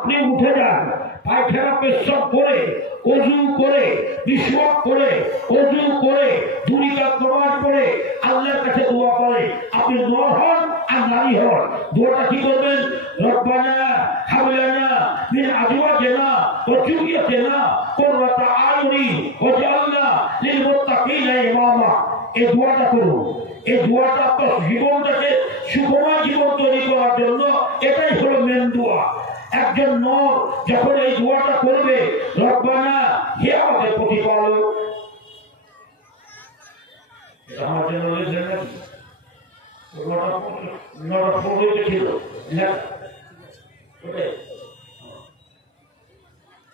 আপনি উঠে যান, পায়খানা পেশাব করে, ওযু করে, মিসওয়াক করে, ওযু করে, 2 রাকাত নামাজ পড়ে আল্লাহর কাছে দোয়া করে। আপনি নর হন আর নারী হন, দোয়াটা কি করবেন? রব্বানা হাব লানা মিন আজওয়াজিনা ওয়া যুররিয়াতিনা কুররাতা আয়ুনিন ওয়াজআলনা লিল মুত্তাকিনা ইমামা। এই দোয়াটা করুন। এই দোয়াটা আপনার জীবনটাকে সুখময় জীবন তৈরি করার জন্য এটাই হলো মেন দোয়া। একজন নর যখন এই দোয়াটা করবে, রব্বানা হে আমাদের প্রতিপালক, এটা আমার জন্য লিখলেন না, নটা পড়তে ছিল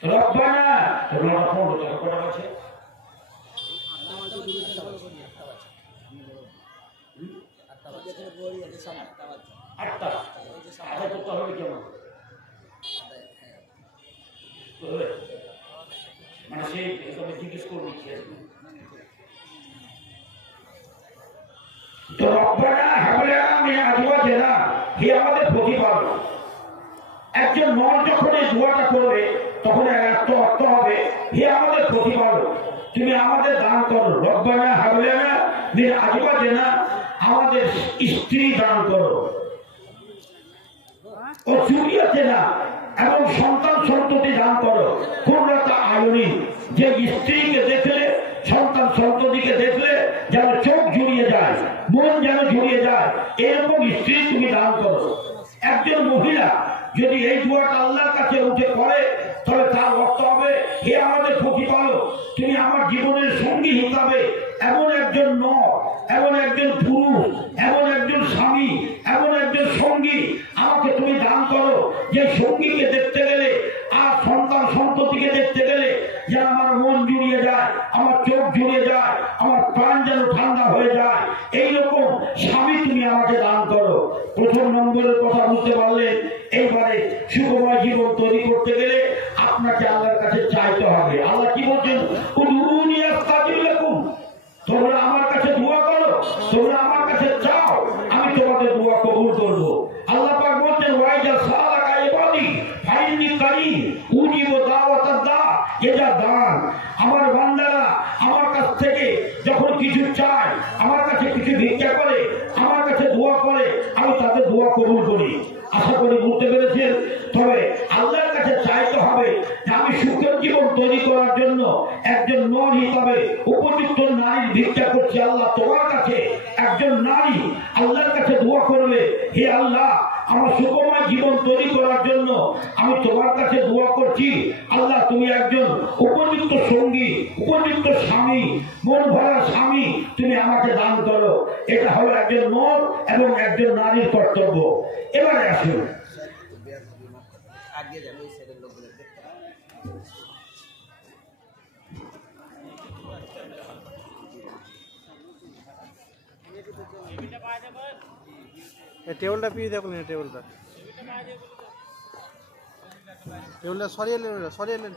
রব্বানা, নটা পড়তে কটা আছে? 8টা। আদায় করতে হবে কেমন? মানে সেই জিজ্ঞেস করবি তো রব্বানা হাব লানা মিন আজওয়াজিনা, হে আমাদের প্রতিপালক। একজন নর যখন এই দোয়াটা করবে তখন একটা অর্থ হবে, হে আমাদের প্রতিপালক তুমি আমাদের দান করো। রব্বানা হাব লানা মিন আজওয়াজিনা, আমাদের স্ত্রী দান করো, ও যুররিয়াতিনা, এবং সন্তান সন্ততি দান করো, কুররাতা আয়ুনিন, যে স্ত্রীকে দেখলে, সন্তান সন্ততিকে দেখলে যেন চোখ জুড়িয়ে যায়, মন যেন জুড়িয়ে যায়, এরকম স্ত্রী তুমি দান করো। একজন মহিলা যদি এই দোয়াটা আল্লাহর কাছে উঠে পড়ে তবে তার অর্থ হবে, হে আমাদের প্রতিপালক তুমি আমার জীবনের সঙ্গী হিসাবে এমন একজন নর, এমন একজন পুরুষ, এমন একজন স্বামী, এমন একজন সঙ্গী আমাকে তুমি দান করো, যে সঙ্গীকে দেখতে গেলে আর সন্তান সন্ততিকে দেখতে গেলে যেন আমার মন জুড়িয়ে যায়, আমার চোখ জুড়িয়ে যায়, আমার প্রাণ যেন ঠান্ডা হয়ে যায়, এইরকম স্বামী তুমি আমাকে দান করো। প্রথম নম্বরের কথা বুঝতে পারলেন। এইবারে সুখময় জীবন তৈরি করতে গেলে আপনাকে আল্লাহর কাছে চাইতে হবে। আল্লাহ কি বলছেন? উদউনি আস্তাজিব লাকুম, তোমরা আমার কাছে দোয়া করো, তোমরা আমার কাছে চাও, আমি তোমাদের দোয়া কবুল করব। আল্লাহ পাক বলছেন, ওয়াইজা সালাকা ইবাদি ফাইন্নী কারীম উজিবু দাওয়াতাদ দা ইযা দান। আমার বান্দারা আমার কাছ থেকে যখন কিছু চায়, আমার কাছে কিছু ভিক্ষা করে, আমার কাছে দোয়া করে, আমি তাদের দোয়া কবুল করি। আশা করি বুঝতে পেরেছেন। তবে আল্লাহর কাছে চাইতে হবে যে আমি সুখের জীবন তৈরি করার জন্য একজন নর হিসাবে উপযুক্ত নারীর ভিক্ষা করছি। আল্লাহ তোমার কাছে একজন নারী আল্লাহর কাছে দোয়া করবে, হে আল্লাহ আমার সুখময় জীবন তৈরি করার জন্য আমি তোমার কাছে দোয়া করছি। আল্লাহ তুমি একজন উপযুক্ত সঙ্গী, উপযুক্ত স্বামী, মন ভরা স্বামী তুমি আমাকে দান করো। এটা হলো একজন নর এবং একজন নারীর কর্তব্য। এবারে আসুন, টেবিলটা পিয়ে দেখুন, টেবিলটা সরিয়ে এলেন, সরিয়ে এলেন।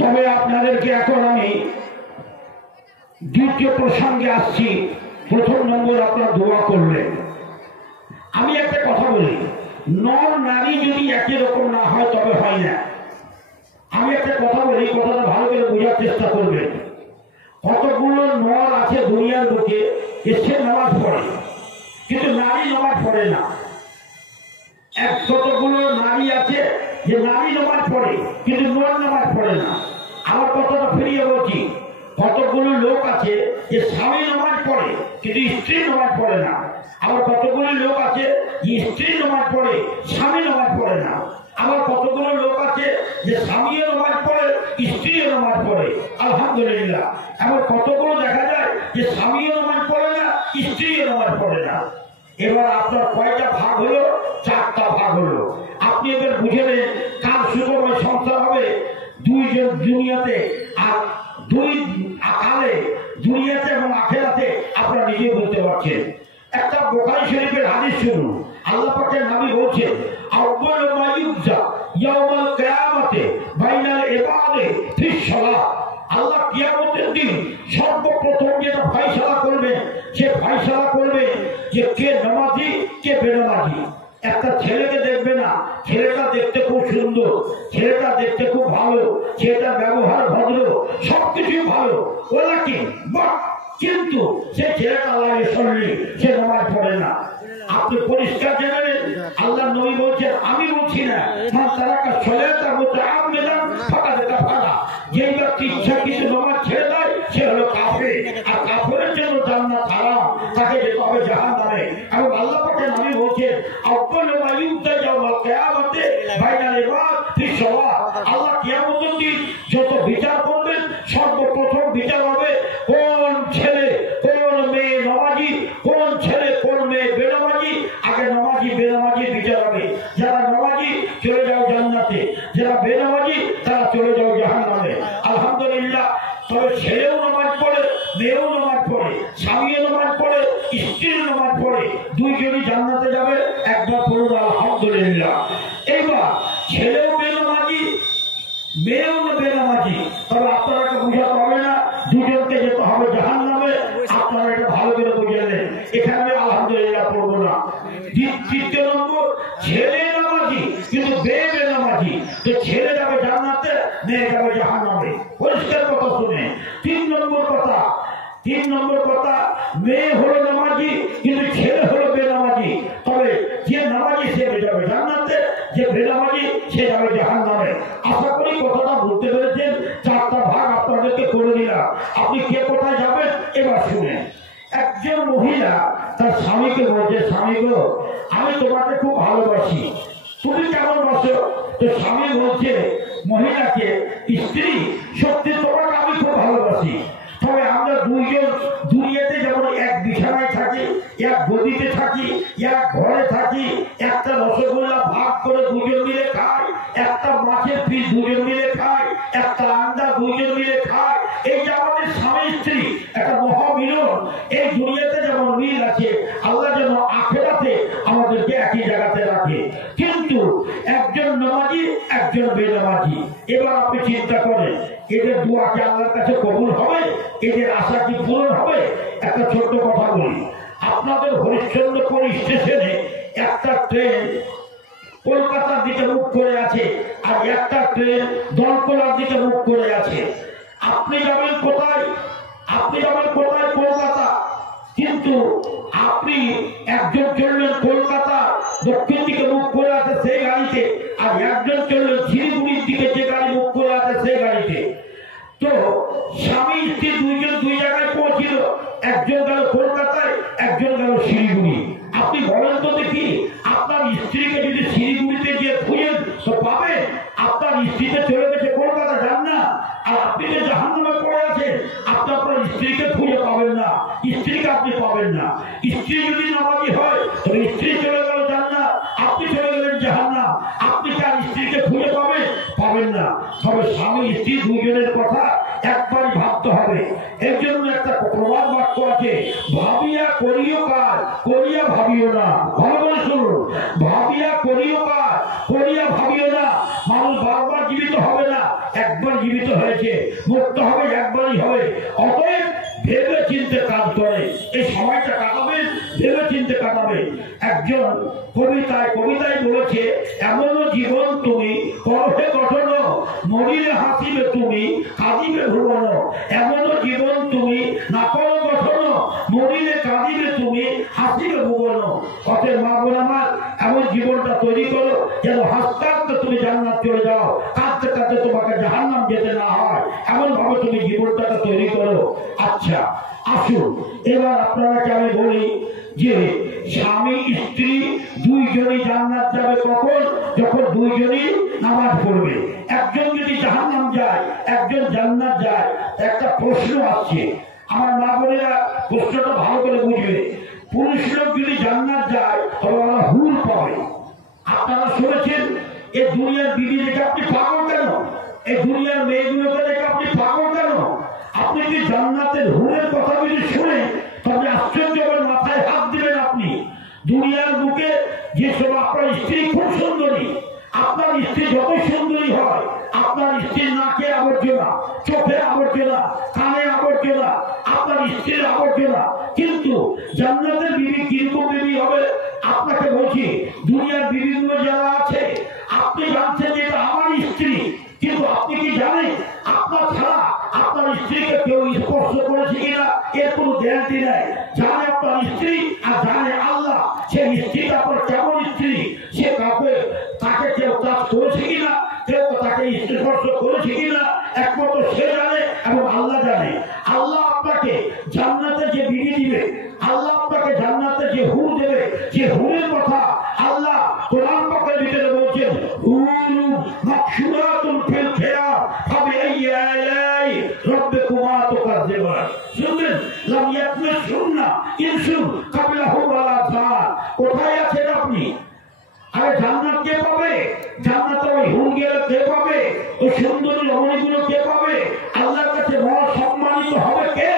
তবে আপনাদেরকে এখন আমি দ্বিতীয় প্রসঙ্গে আসছি। প্রথম নম্বর আপনার দোয়া করলেন। আমি একটা কথা বলি, নর নারী যদি একই রকম না হয় তবে হয় না। আমি একটা কথা বলি, কথাটা ভালো করে বোঝার চেষ্টা করবেন। কতগুলো নর আছে দুনিয়ার বুকে, এসে নামাজ পড়ে, কিন্তু নারী নামাজ পড়ে না। কতগুলো নারী আছে যে নারী নামাজ পড়ে কিন্তু নর নামাজ পড়ে না। আমার কথাটা ফিরিয়ে বলছি, কতগুলো লোক আছে যে স্বামী নামাজ পড়ে কিন্তু স্ত্রী নামাজ পড়ে না। আবার কতগুলো লোক আছে যে স্ত্রী নামাজ পড়ে স্বামী নামাজ পড়ে না। আবার কতগুলো লোক আছে যে স্বামীও নামাজ পড়ে স্ত্রীও নামাজ পড়ে, আলহামদুলিল্লাহ। আবার কতগুলো দেখা যায় যে স্বামীও নামাজ পড়ে না, স্ত্রীও নামাজ পড়ে না। এবার আপনার কয়টা ভাগ হলো? 4টা ভাগ হলো। আপনি এবার বুঝে নেন কার সুখময় সংসার হবে। দুইজন দুনিয়াতে আর দুই আকালে, দুনিয়াতে এবং আখেরাতে আপনারা নিজে বলতে পারছেন। একটা বুখারী শরীফের হাদিস শুনুন। আল্লাহ পাকের নবী বলছেন, আউয়ালু মা ইউযা ইয়াউমাল কিয়ামাতে বাইনাল ইবাদি ফিস সালাত। আল্লাহ কিয়ামতের দিন সর্বপ্রথম যেটা ফয়সালা করবে করবেন, সে ফয়সালা করবে যে কে নামাজি কে বেনামাজি। একটা ছেলেকে দেখবে না, ছেলেটা দেখতে খুব সুন্দর, ছেলেটা দেখতে খুব ভালো, ছেলেটার ব্যবহার ভদ্র, সবকিছু ভালো, ওরা কি কিন্তু সে ছেলেটা আল্লাহকে সরলি, সে নামাজ পড়ে না। আপনি পরিষ্কার জানেন, আল্লাহ নবী বলছেন, আমি বলছি না, তারা তার মধ্যে আমেদান ফাঁকা দেখা ফাঁকা, যেই ব্যক্তি ইচ্ছাকৃত নামাজ ছেড়ে দেয় সে হলো কাফের, আর কাফেরের জন্য জান্নাত হারাম, তাকে যেতে হবে জাহান্নামে। এবং আল্লাহ পাকের নবী বলছেন, আউয়ালু মা ইউতা ইয়াউমাল কিয়ামাতে বাইনাল ইবাদ ফি সাওয়া, আল্লাহ কিয়ামতের দিন যত বিচার করবেন সর্বপ্রথম বিচার হবে কোন ছেলে কোন মেয়ে নামাজি, কোন ছেলে কোন মেয়ে বেনামাজি। আগে নামাজি বেনামাজি বিচার হবে। যারা নামাজি চলে যাও জান্নাতে, যারা বেনামাজি তারা চলে যাও জাহান্নামে। আলহামদুলিল্লাহ। তবে ছেলেও নামাজ পড়ে, মেয়েও নামাজ পড়ে, স্বামীও নামাজ পড়ে, স্ত্রীর নামাজ পড়ে, দুইজনই জান্নাতে যাবে। একবার পড়ুন আলহামদুলিল্লাহ। এইবার ছেলেও বেনামাজি মেয়েও বেনামাজি, তবে আপনারা বুঝাতে হবে না, দুজনকে যেতে হবে জাহান্নামে। আপনারা এটা ভালো করে বুঝে নেন, এখানে আলহামদুলিল্লাহ পড়বো না। তৃতীয় নম্বর, ছেলে নামাজি কিন্তু মেয়ে বেনামাজি, তো ছেলে যাবে জান্নাতে, মেয়ে যাবে জাহান্নামে। পরিষ্কার কথা শুনে। তিন নম্বর কথা, মেয়ে হলো নামাজি কিন্তু ছেলে হলো বেনামাজি, তবে যে নামাজি সে যাবে জান্নাতে, যে বেনামাজি সে যাবে জাহান্নামে। আশা করি কথাটা বুঝতে পেরেছেন। চারটা ভাগ আপনাদেরকে করে দিলাম, আপনি কে কোথায় যাবেন এবার শুনেন। একজন মহিলা তার স্বামীকে বলছে, স্বামী গো, আমি তোমাকে খুব ভালোবাসি, তুমি কেমন বাসো? তো স্বামী বলছে মহিলাকে, স্ত্রী সত্যি তোমাকে আমি খুব ভালোবাসি, তবে আমরা দুইজন দুনিয়াতে যেমন এক বিছানায় থাকি, এক গদিতে থাকি, এক ঘরে থাকি, একটা রসগোল্লা ভাগ করে দুজন মিলে খাই, একটা মাছের পিস দুজন মিলে খাই, একটা আন্ডা দুজন মিলে খাই। এই যে আমাদের স্বামী স্ত্রী একটা মহামিলন, এই দুনিয়াতে যেমন মিল আছে, আল্লাহ যেন আখিরাতে আমাদেরকে একই জায়গাতে রাখে। কিন্তু একজন নামাজি একজন বেনামাজি, এবার আপনি চিন্তা করেন এদের দোয়া কি আল্লাহর কাছে কবুল হবে? এদের আশা কি পূরণ হবে? একটা ছোট্ট কথা বলি, আপনাদের হরিশ্চন্দ্রপুর স্টেশনে একটা ট্রেন কলকাতার দিকে মুখ করে আছে, আর একটা ট্রেন দলকলার দিকে মুখ করে আছে। আপনি যাবেন কোথায়? আপনি যাবেন কোথায়? কলকাতা। কিন্তু আপনি একজন চললেন কলকাতা দক্ষিণ দিকে মুখ করে আছে সেই গাড়িতে, আর একজন চললেন শিলিগুড়ির দিকে যে গাড়ি মুখ করে আছে সেই গাড়িতে। তো স্বামী স্ত্রী দুইজন দুই জায়গায় পৌঁছিল, একজন গেল কলকাতায়, একজন গেল শিলিগুড়ি। আপনি বলেন তো দেখি, আপনার স্ত্রীকে যদি শিলিগুড়িতে গিয়ে খুঁজেন তো পাবেন? আপনার স্ত্রীতে চলে গেছে কলকাতা, যান না, আর আপনি যে জাহান্নামে পড়ে আছেন, আপনি আপনার স্ত্রীকে খুঁজে পাবেন না, স্ত্রীকে আপনি পাবেন না। স্ত্রী যদি নামাজি হয় তবে স্ত্রী চলে গেল জান্নাত, আপনি চলে গেলেন জাহান্নাম। আপনি কি আর স্ত্রীকে খুঁজে পাবেন না। তবে স্বামী স্ত্রী দুজনের কথা একবারই ভাবতে হবে। এর জন্য একটা প্রবাদ বাক্য আছে, ভাবিয়া করিও কাজ, করিয়া ভাবিও না। ভালো করে শুনুন, ভাবিয়া করিও কাজ, করিয়া ভাবিও না। মানুষ বারবার জীবিত হবে না, একবার জীবিত হয়েছে, মুক্ত হবে একবারই হবে। অতএব ভেবে চিন্তে কাজ করে, এই সময়টা কাটাবেন ভেবে চিন্তে কাটাবেন। একজন কবিতায় বলেছে, এমনও জীবন তুমি করবে গঠন, মরিলে হাসিবে তুমি কাঁদিবে ভুবন। এমনও জীবন তুমি না করো গঠন, মরিলে কাঁদিবে তুমি হাসিবে ভুবন। অতএব মা বোন আমার, এমন জীবনটা তৈরি করো যেন হাসতে হাসতে তুমি জান্নাত চলে যাও, কাঁদতে কাঁদতে তোমাকে জাহান্নাম যেতে না হয়, এমন ভাবে তুমি জীবনটাকে তৈরি করো। আচ্ছা আসুন, এবার আপনারাকে আমি বলি যে স্বামী স্ত্রী দুইজনই জান্নাত যাবে কখন? যখন দুইজনই নামাজ পড়বে। একজন যদি জাহান্নাম যায়, একজন জান্নাত যায়। একটা প্রশ্ন আসছে, আমার মা বোনেরা প্রশ্নটা ভালো করে বুঝবে। পুরুষ লোক যদি জান্নাত যায় তবে ওরা হুর পাবে। আপনারা শুনেছেন, এই দুনিয়ার বিবি দেখে আপনি পাগল কেন? এই দুনিয়ার মেয়েগুলোকে দেখে আপনি পাগল কেন? আপনি কি জান্নাতের হুরের কথা যদি শুনেন তবে আশ্চর্য করে মাথায় হাত দিবেন। আপনি দুনিয়ার বুকে যেসব আপনার স্ত্রী খুব সুন্দরী, আপনার স্ত্রী যত সুন্দরী হয়, আপনার স্ত্রীর নাকে আবর্জনা, চোখে আবর্জনা, কানে আবর্জনা, আপনার স্ত্রীর আবর্জনা আলোচনা, কিন্তু জান্নাতের বিবি কিরকম বিবি হবে আপনাকে বলছি। দুনিয়ার বিবিগুলো যারা আছে, আপনি জানছেন যে এটা আমার স্ত্রী, কিন্তু আপনি কি জানেন আপনার ছাড়া আপনার স্ত্রীকে কেউ স্পর্শ করেছে কিনা এর কোনো গ্যারান্টি নেই। জানে আপনার স্ত্রী আর জানে আল্লাহ সেই স্ত্রীটা আপনার কেমন স্ত্রী, সে তাকে কেউ কাজ করেছে কিনা, কেউ তাকে স্পর্শ করেছে কিনা, একমাত্র সে জানে এবং আল্লাহ জানে। আল্লাহ আপনাকে জান্নাতে যে বিবি দিবে, আল্লাহ আপনাকে জান্নাতে যে হুর দেবে, যে হুরের কথা আল্লাহ কোরআন পাকের ভিতরে বলছেন, হুরুন মাকসুরাতুন ফিল খিয়াম ফাবিআইয়ি আলাই রাব্বিকুমা তুকাজ্জিবান। শুনলেন, লাম ইয়াতমিসুন্না ইনসুন ক্বাবলাহু ওয়ালা জান। কোথায় আছেন আপনি? আরে জান্নাত কে পাবে? জান্নাতে ওই হুরগুলো কে পাবে? ওই সুন্দরী রমণীগুলো কে পাবে? আল্লাহর কাছে বড় সম্মানিত হবে কে?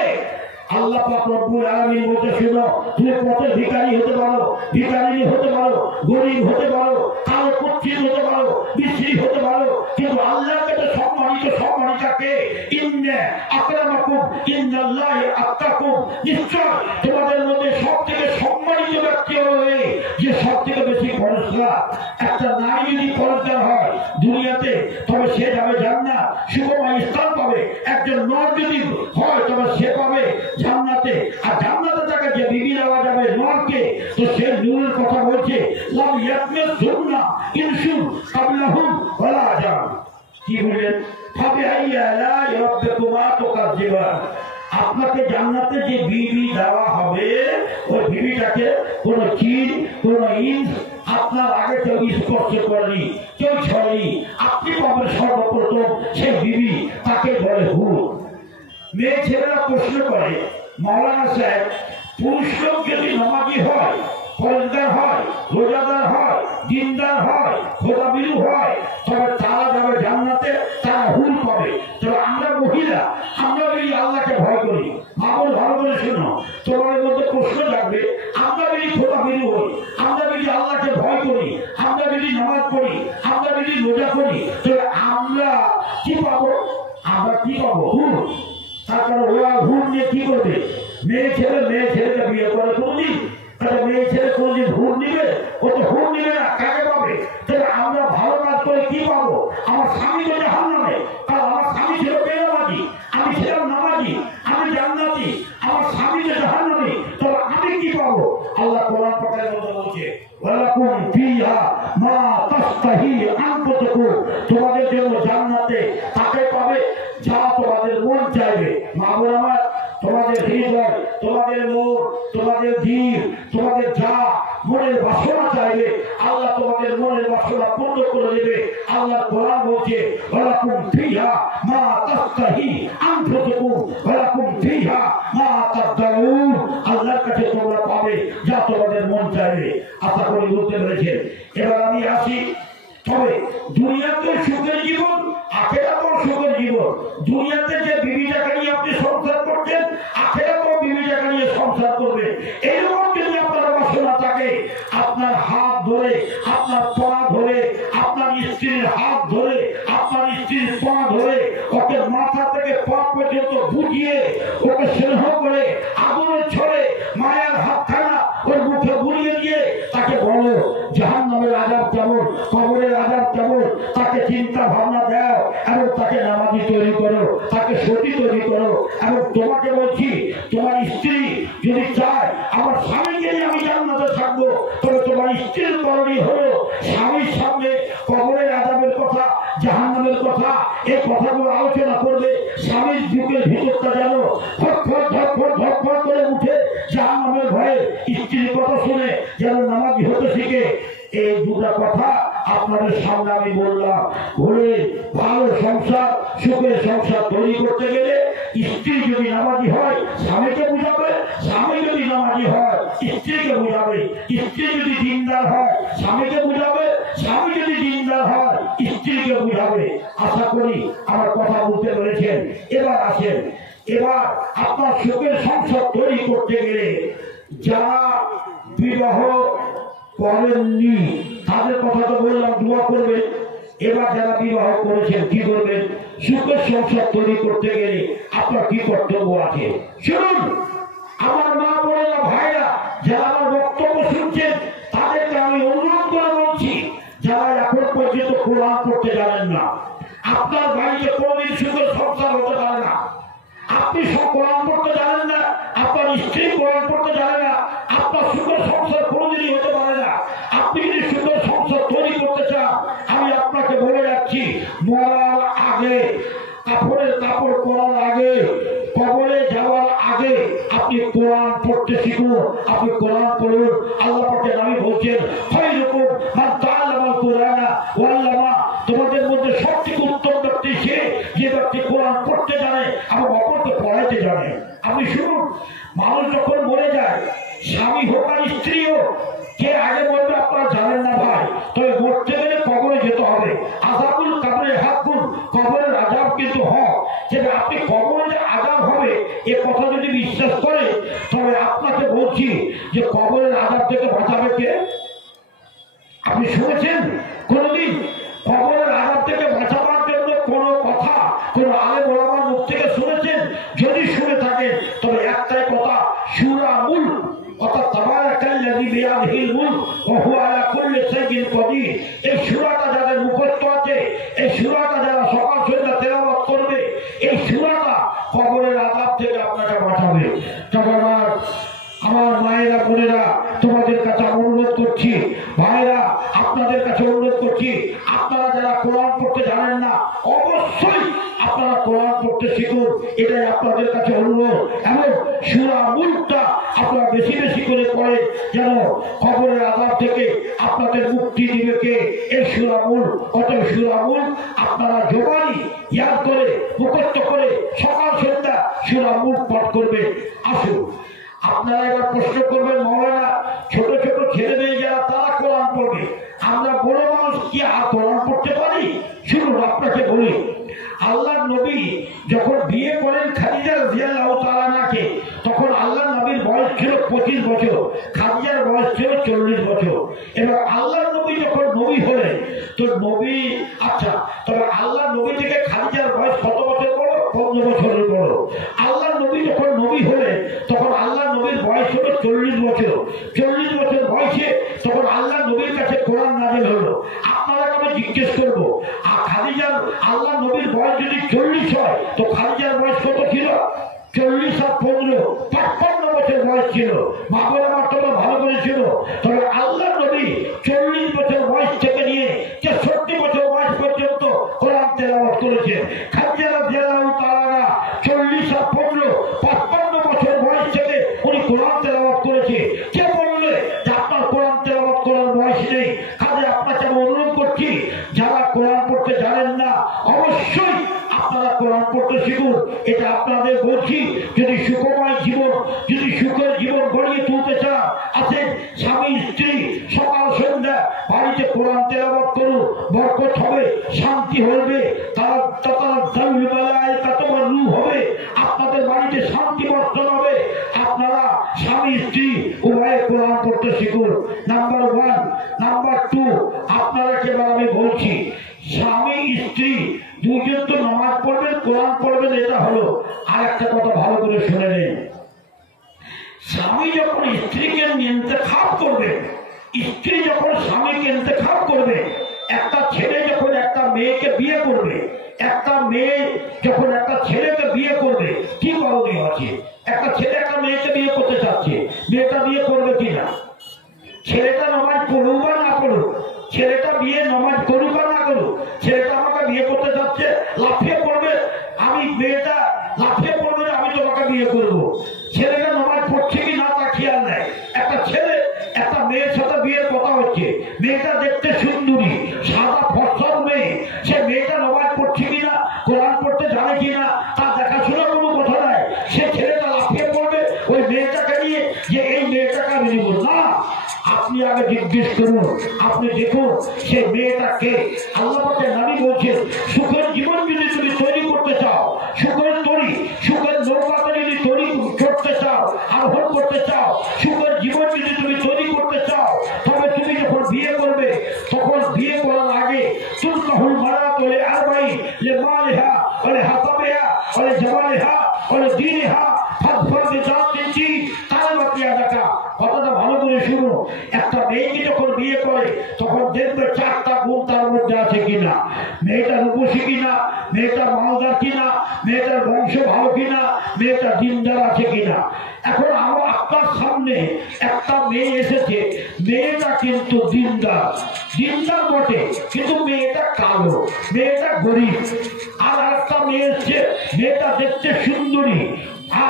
আল্লাহ পাক রব্বুল আলামিন বলতে, শুনো, তুমি কত ভিখারি হতে পারো, ভিখারিনী হতে পারো, গরিব হতে পারো, কালো কুচ্ছিত হতে পারো, বিশ্রী হতে পারো, কিন্তু আল্লাহর কাছে সম্মানিতা কে? ইন্না আকরামাকুম ইনদাল্লাহি আত্তাকুম। নিশ্চয় তোমাদের মধ্যে সবথেকে সম্মানিত ব্যক্তি হবে যে সবথেকে বেশি পরিষ্কার। একটা নারী যদি পরিষ্কার হয় দুনিয়াতে, তবে সে যাবে জান্নাত, সুখময় স্থান পাবে। একজন নর যদি হয় তবে সে পাবে জান্নাতে। আর জান্নাতে তাকে যে বিবি দেওয়া যাবে নরকে, তো সে নূরের কথা বলছে, লাম ইয়াতমিসুন্না ইনসুন ক্বাবলাহুম ওয়ালা জান। কি বলেন? ফাবিআইয়ি আলাই রাব্বিকুমা তুকাজ্জিবান। আপনাকে জান্নাতে যে বিবি দেওয়া হবে, ওই বিবিটাকে কোন জিন, কোন ইন্স আপনার আগে কেউ স্পর্শ করেনি, কেউ ছয়নি। আপনি পাবেন সর্বপ্রথম সেই বিবি, তাকে বলে হুর। মেয়ে ছেলেরা প্রশ্ন করে, মাওলানা সাহেব, পুরুষ লোক যদি নামাজি হয়, ফরজদার হয়, রোজাদার হয়, দিনদার হয়, খোদাবিরু হয়, তবে তারা যাবে জান্নাতে, তারা হুর পাবে। তবে আমরা মহিলা, আমরা যদি আল্লাহকে ভয় করি, মামুল ভালো করে শুনো, তোমাদের মধ্যে প্রশ্ন জাগবে, আমরা যদি খোদাবিরু হই, আমরা যদি আল্লাহকে ভয় করি, আমরা যদি নামাজ পড়ি, আমরা যদি রোজা করি, তবে আমরা কি পাবো? আমরা কি পাবো? হুর। তার কারণ ওরা হুর নিয়ে কি করবে? মেয়ে ছেলেকে বিয়ে করে কোনদিন? তাহলে মেয়ে ছেলে কোনদিন হুর নিবে? ও তো হুর নিবে না, কাকে পাবে? তাহলে আমরা ভালো কাজ করে কি পাবো? আমার স্বামী তো জাহান্নামে, কারণ আমার স্বামী ছিল বেনামাজি, আমি ছিলাম নামাজি, আমি জান্নাতি, আমার স্বামী তো জাহান্নামে, তবে আমি কি পাবো? আল্লাহ কোরআন পাকের মধ্যে বলছে, ওয়ালাকুম ফিহা মা তাশতাহি আনফুসুকুম। তোমাদের জন্য জান্নাতে তাকে পাবে যা তোমাদের মন চাইবে। মা বোন আমার, তোমাদের হৃদয়, তোমাদের মন, তোমাদের জীব, তোমাদের যা মনের বাসনা চাইবে, আল্লাহ তোমাদের মনের বাসনা পূর্ণ করে দেবে। আল্লাহ কোরআন বলছে, ওয়ালাকুম ফিহা মা তাশতাহি আনফুসুকুম ওয়ালাকুম ফিহা মা তাদউন। আল্লাহর কাছে তোমরা পাবে যা তোমাদের মন চাইবে। আশা করি বুঝতে পেরেছেন। এবার আমি আসি, তবে দুনিয়াতে সুখের জীবন, আখিরাতেও সুখের জীবন। দুনিয়াতে যে বিবিটাকে নিয়ে আপনি সংসার করছেন, আখিরাতেও বিবিটাকে নিয়ে সংসার করবেন। এরকম যদি আপনার বাসনা থাকে, আপনার হাত ধরে, আপনার পা ধরে, আপনার স্ত্রীর হাত ধরে, আপনার স্ত্রীর পা ধরে, ওকে মাথা থেকে পা পর্যন্ত বুঝিয়ে, ওকে স্নেহ করে, আদরের ছড়ে মায়ের হাতখানা ওর মুখে বুলিয়ে দিয়ে তাকে বলো জাহান্নামের আযাব কেমন, কবরের আযাব কেমন, তাকে চিন্তা ভাবনা দাও এবং তাকে নামাজি তৈরি করো, তাকে সতী তৈরি করো। এবং তোমাকে বলছি, তোমার স্ত্রী যদি চায় আমার স্বামীকে নিয়ে আমি জান্নাতে থাকবো, তবে তোমার স্ত্রীর করণীয় হলো স্বামীর সামনে কবরের আযাবের কথা, জাহান্নামের কথা, এই কথাগুলো আলোচনা করবে। স্বামীর বুকের ভিতরটা যেন ধরফর করে উঠে জাহান্নামের ভয়ে, স্ত্রীর কথা শুনে যেন নামাজি হতে শিখে। এই দুটা কথা আপনাদের সামনে আমি বললাম। ভুলে ভালো সংসার, সুখের সংসার তৈরি করতে গেলে স্ত্রী যদি নামাজি হয় স্বামীকে বুঝাবে, স্বামী যদি নামাজি হয় স্ত্রীকে বুঝাবে, স্ত্রী যদি দিনদার হয় স্বামীকে বুঝাবে, স্বামী যদি দিনদার হয় স্ত্রীকে বুঝাবে। আশা করি আমার কথা বুঝতে পেরেছেন। এবার আসেন, এবার আপনার সুখের সংসার তৈরি করতে গেলে যারা বিবাহ করেননি তাদের কথা তো বললাম, দোয়া করবেন। এবার যারা বিবাহ করেছেন কি করবেন? সুখের সংসার তৈরি করতে গেলে আপনার কি কর্তব্য আছে শুনুন। আমার আপনার স্ত্রী কোরআন পড়তে জানে না, আপনার সুখের সংসার কোনোদিনই হতে পারে না। আপনি যদি সুখের সংসার তৈরি করতে চান, আমি আপনাকে বলে যাচ্ছি, মরার আগে, কাপড়ের কাপড় পরার আগে, কবরে যাওয়ার আগে আপনি কোরআন পড়তে শিখুন। আপনি কোরআন পড়ুন। আল্লাহ পাকের নবী বলছেন, খায়রুকুম মান তাআল্লামাল কুরআনা ওয়া আল্লামা, তোমাদের মধ্যে সবথেকে উত্তম ব্যক্তি সে যে ব্যক্তি কোরআন পড়তে জানে এবং অপরকে পড়াইতে জানে। আপনি শুনুন, মানুষ যখন মরে যায়, স্বামী হোক আর স্ত্রী হোক, কে আগে মরবে আপনারা জানেন না ভাই। তবে মরতে গেলে কবরে যেতে হবে। আযাবুল কবরে হাক্কুন, কবরের আযাব কিন্তু হয়। যেটা আপনি কবরে যে আযাব হবে এ কথা যদি বিশ্বাস করে, তবে আপনাকে বলছি যে কবরের আযাব থেকে বাঁচাবে কে? আপনি শুনেছেন কোনদিন কবরের আযাব থেকে বাঁচাবার জন্য কোনো কথা কোন আলেম ওলামার মুখ থেকে শুনেছেন? যদি শুনে থাকেন তবে একটাই কথা, সূরা মুলক, অর্থাৎ তাবারাকাল্লাযী বিয়াদিহিল মুলক ওয়া হুয়া আলা কুল্লি শাইইন কদির, এই সূরাটা যাদের মুখস্থ আছে, এই সূরাটা যারা সকাল সন্ধ্যা তেলাওয়াত করবে, এই সূরাটা কবরের আযাব থেকে আপনাকে বাঁচাবে। তবে আমার মায়েরা বোনেরা, তোমাদের কাছে অনুরোধ করছি, ভাইরা আপনাদের কাছে অনুরোধ করছি, আপনারা যারা কোরআন পড়তে জানেন না, অবশ্যই আপনারা কোরআন পড়তে শিখুন। এটাই আপনাদের কাছে অনুরোধ। এবং সূরা মুলকটা আপনারা বেশি বেশি করে পড়েন, যেন কবরের আযাব থেকে আপনাদের মুক্তি দিবে কে? এই সূরা মুলক। অতএব সূরা মুলক আপনারা জবানি ইয়াদ করে মুখস্থ করে সকাল সন্ধ্যা সূরা মুলক পাঠ করবে। আসুন, আপনারা এবার প্রশ্ন করবেন, মাওলানা ছোট ছোট ছেলে মেয়ে যারা তারা কোরআন পড়বে, আমরা বড় মানুষ কি আর কোরআন পড়তে পারি? শুনুন, আপনাকে বলি, আল্লাহর নবী যখন বিয়ে করেন খাদিজা রাদিয়াল্লাহু তাআলা আনহাকে, তখন আল্লাহর নবীর বয়স ছিল 25 বছর, খাদিজার বয়স ছিল 40 বছর। এবার আল্লাহর নবী যখন নবী হলেন, তো নবী, আচ্ছা, তবে আল্লাহর নবী থেকে খাদিজার বয়স কত বছর বড়? 15 বছরের বড়। আল্লাহর নবী যখন নবী হলেন, তখন আল্লাহর নবীর বয়স হলো 40 বছর। 40 বছর বয়সে তখন আল্লাহর নবীর কাছে কোরআন নাযিল হলো। আপনারা আমি জিজ্ঞেস করবো, আর খাদিজার আল্লাহর নবীর বয়স যদি 40 হয়, তো খাদিজার বয়স কত ছিল? 40 আর 15, 55 বছর বয়স ছিল। বাবার আমার তোমরা ভালো করেছিল। তবে আল্লাহর নবী 40 বছর বয়স থেকে নিয়ে 63 বছর বয়স পর্যন্ত কোরআন তেলাওয়াত করেছেন। খাদিজা রাদিয়াল্লাহু তাআলা 40 আর 15, 55 বছর বয়স থেকে উনি কোরআন তেলাওয়াত করেছে। কে বললে যে আপনার কোরআন তেলাওয়াত করার বয়স নেই? কাজে আপনাকে আমি অনুরোধ করছি, যারা কোরআন পড়তে জানেন না, অবশ্যই আপনারা কোরআন পড়তে শিখুন। এটা আপনাদের বলছি। যদি সুখময় জীবন, যদি সুখের জীবন গড়িয়ে তুলতে চান, আছেন স্বামী স্ত্রী সকাল সন্ধ্যা বাড়িতে কোরআন তেলাওয়াত করুন, বরকত হবে, শান্তি হবে, হবে, আপনাদের বাড়িতে শান্তি বর্ষণ হবে। আপনারা স্বামী স্ত্রী উভয়ে কোরআন পড়তে শিখুন, নাম্বার 1। নাম্বার 2, আপনারা কেবল আমি বলছি, স্বামী স্ত্রী দুজন তো নামাজ পড়বেন, কোরআন পড়বেন, এটা হলো। আর একটা কথা ভালো করে শুনে নেন, স্বামী যখন স্ত্রীকে ইন্তেখাব করবে, স্ত্রী যখন স্বামীকে ইন্তেখাব করবে, একটা ছেলে যখন একটা মেয়েকে বিয়ে করবে, একটা মেয়ে যখন একটা ছেলেকে বিয়ে করবে, কি করণীয় আছে? একটা ছেলে একটা মেয়েকে বিয়ে করতে চাচ্ছে, মেয়েটা বিয়ে করবে কিনা? ছেলেটা নামাজ পড়ুক বা না পড়ুক, ছেলেটা বিয়ে নামাজ করুক বা না করুক, ছেলেটা আমাকে বিয়ে করতে চাচ্ছে, লাফিয়ে পড়বে, আমি মেয়েটা লাফিয়ে পড়বে, আমি তোমাকে বিয়ে করবো। ছেলেটা নামাজ পড়ছে কি না তা খেয়াল নেই। একটা ছেলে একটা মেয়ের সাথে বিয়ের কথা হচ্ছে, মেয়েটা দেখতে সুন্দরী, সাদা ফসল মেয়ে, সে মেয়েটা নামাজ পড়ছে কিনা, কোরআন পড়তে জানে কিনা, তা দেখাশোনা কোনো কথা নাই। সে ছেলেটা লাফিয়ে পড়বে ওই মেয়েটাকে নিয়ে যে এই মেয়েটাকে আমি নিব না। আপনি আগে জিজ্ঞেস করুন, আপনি দেখুন সে মেয়েটাকে। আল্লাহ পাকের নবী বলছেন, সুখের জীবন যদি তুমি তৈরি করতে চাও, সুখের নৌকাতে যদি তৈরি করতে চাও, আরোহণ করতে চাও, সুখের জীবন যদি তুমি তৈরি করতে চাও, তবে তুমি যখন বিয়ে করবে, তখন বিয়ে করার আগে তুলকাহুল মারাত ওয়া আরবাঈন লিমালিহা ওয়া লিহাসাবিহা ওয়া লিজামালিহা ওয়া লিদীনিহা ফাদফার বিযাতিন দীন তারাবাত ইয়াদাকা। কথাটা ভালো করে শুনো, একটা মেয়েকে যখন বিয়ে করে তখন দেখবে 4টা গুণ তার মধ্যে আছে কিনা। মেয়েটা রূপসী কিনা, মেয়েটা মালদার কিনা, মেয়েটার বংশ ভালো কিনা, মেয়েটা দিনদার আছে কিনা। এখন সামনে একটা মেয়ে এসেছে, মেয়েটা কিন্তু দিনদার বটে, কিন্তু মেয়েটা কালো, মেয়েটা গরিব। আর একটা মেয়ে এসছে, মেয়েটা দেখতে সুন্দরী,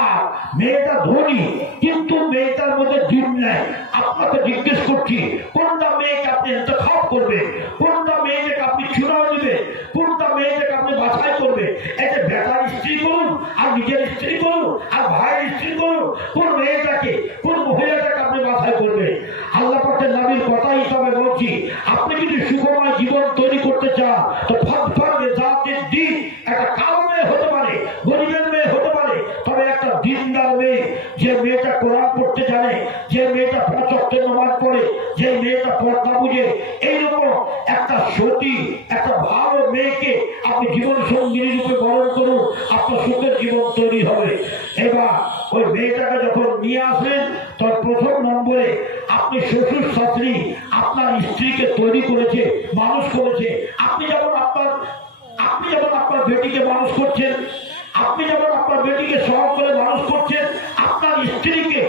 আর মেয়েটা ধনী, কিন্তু মেয়েটার মধ্যে দিন নাই। আপনাকে জিজ্ঞেস করছি, কোনটা মেয়েকে আপনি ইন্তেখাব করবেন? কোনটা মেয়েকে আপনি চুনাও নেবেন? কোনটা মেয়েকে আপনি বাছাই করবেন? এই যে বেটার স্ত্রী করুন, আর নিজের স্ত্রী করুন, আর ভাইয়ের স্ত্রী করুন, কোন মেয়েটাকে, কোন মহিলাটাকে আপনি বাছাই করবেন? আল্লাহ পাকের নবীর কথা হিসাবে বলছি, আপনি যদি সুখময় জীবন তৈরি করতে চান, তো ফাদফার জাতির দিন, একটা কালো মেয়ে হতে পারে, গরিবের মেয়ে হতে পারে, তবে একটা দিনদার মেয়ে, যে মেয়েটা কোরআন পড়তে জানে, যে মেয়েটা 5 ওয়াক্ত নামাজ পড়ে, যে মেয়েটা পর্দা বুঝে, এইরকম একটা সতী, একটা ভালো মেয়েকে আপনি জীবন সঙ্গিনী রূপে বরণ করুন, আপনার সুখের জীবন তৈরি হবে। এবার ওই মেয়েটাকে যখন নিয়ে আসবেন, তার প্রথম নম্বরে আপনি শ্বশুর শাশুড়ি আপনার স্ত্রীকে তৈরি করেছে, মানুষ করেছে। আপনি যেমন আপনার বেটিকে মানুষ করছেন, আপনি যেমন আপনার বেটিকে সহজ করে মানুষ করছেন, আপনার স্ত্রীকে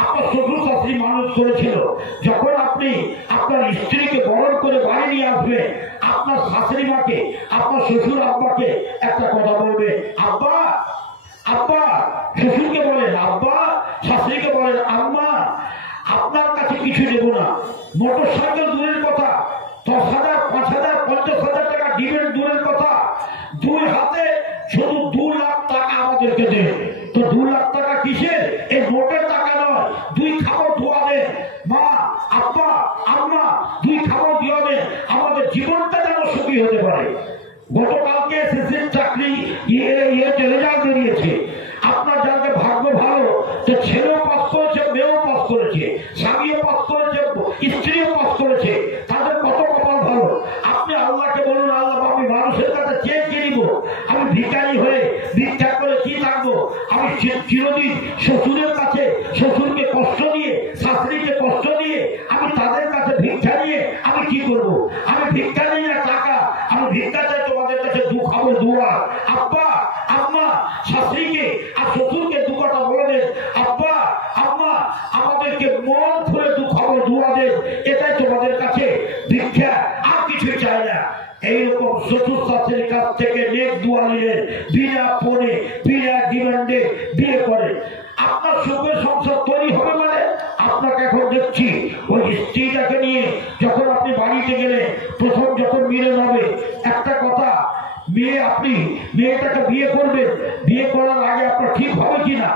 আপনার শ্বশুর শাশুড়ি মানুষ করেছিল। যখন আপনি আপনার স্ত্রীকে বরণ করে বাড়ি নিয়ে আসবেন, আপনার শাশুড়ি মাকে, আপনার শ্বশুর আব্বাকে একটা কথা বলবে, আব্বা আব্বা। শ্বশুরকে বলেন আব্বা, শাশুড়িকে বলেন আম্মা। আপনার কাছে কিছু দেব না, মোটর সাইকেল দূরের কথা, 10,000, 5,000, 50,000 টাকা দিবেন দূরের কথা, 2 হাতে শুধু 2 লাখ টাকা আমাদেরকে দেন। তো 2 লাখ টাকা কিসের? এই নোটের টাকা নয়, 2 খাবার ধোয়া দেন। মা, আব্বা, আম্মা, 2 খাবার ধোয়া দেন, আমাদের জীবনটা যেন সুখী হতে পারে। গতকালকে এসএসসির চাকরি রেজাল্ট বেরিয়েছে। আপনার যাদের ভাগ্য ভালো, তো ছেলেও পাস করেছে, মেয়েও পাস করেছে, স্বামীও পাস করেছে, স্ত্রীও পাস করেছে, তাদের কত কপাল ভালো। আপনি আল্লাহকে বলুন, আল্লাহ আমি মানুষের কাছে চেয়ে কিনিব, আমি ভিখারি হয়ে ভিক্ষা করে কি থাকবো? আমি চিরদিন শ্বশুরের কাছে, শ্বশুরকে কষ্ট দিয়ে, শাশুড়িকে কষ্ট দিয়ে, আমি তাদের কাছে ভিক্ষা নিয়ে আমি কি করব? আমি ভিক্ষা নিই না টাকা, আমি ভিক্ষা চাই তোমাদের কাছে 2 খাবো দুয়ার। আব্বা আম্মা, শাশুড়িকে আর শ্বশুরকে 2 কথা বলে দেন, আব্বা আম্মা আমাদেরকে মন খুলে 2 খাবো দুয়া দেন, এটাই তোমাদের কাছে ভিক্ষা, আর কিছু চাই না। এইরকম শ্বশুর শাশুড়ির কাছ থেকে নেক দুয়া নিলেন, বিনা ফোনে, বিনা ডিমান্ডে বিয়ে করে। আপনার সুখের সংসার তৈরি হবে। মানে আপনাকে এখন দেখছি ওই স্ত্রীটাকে নিয়ে যখন আপনি বাড়িতে গেলে, প্রথম যখন মিলন হবে, একটা কথা, আপনি মেয়েটাকে বিয়ে করবেন, বিয়ে করার আগে আপনার ঠিক হবে কিনা,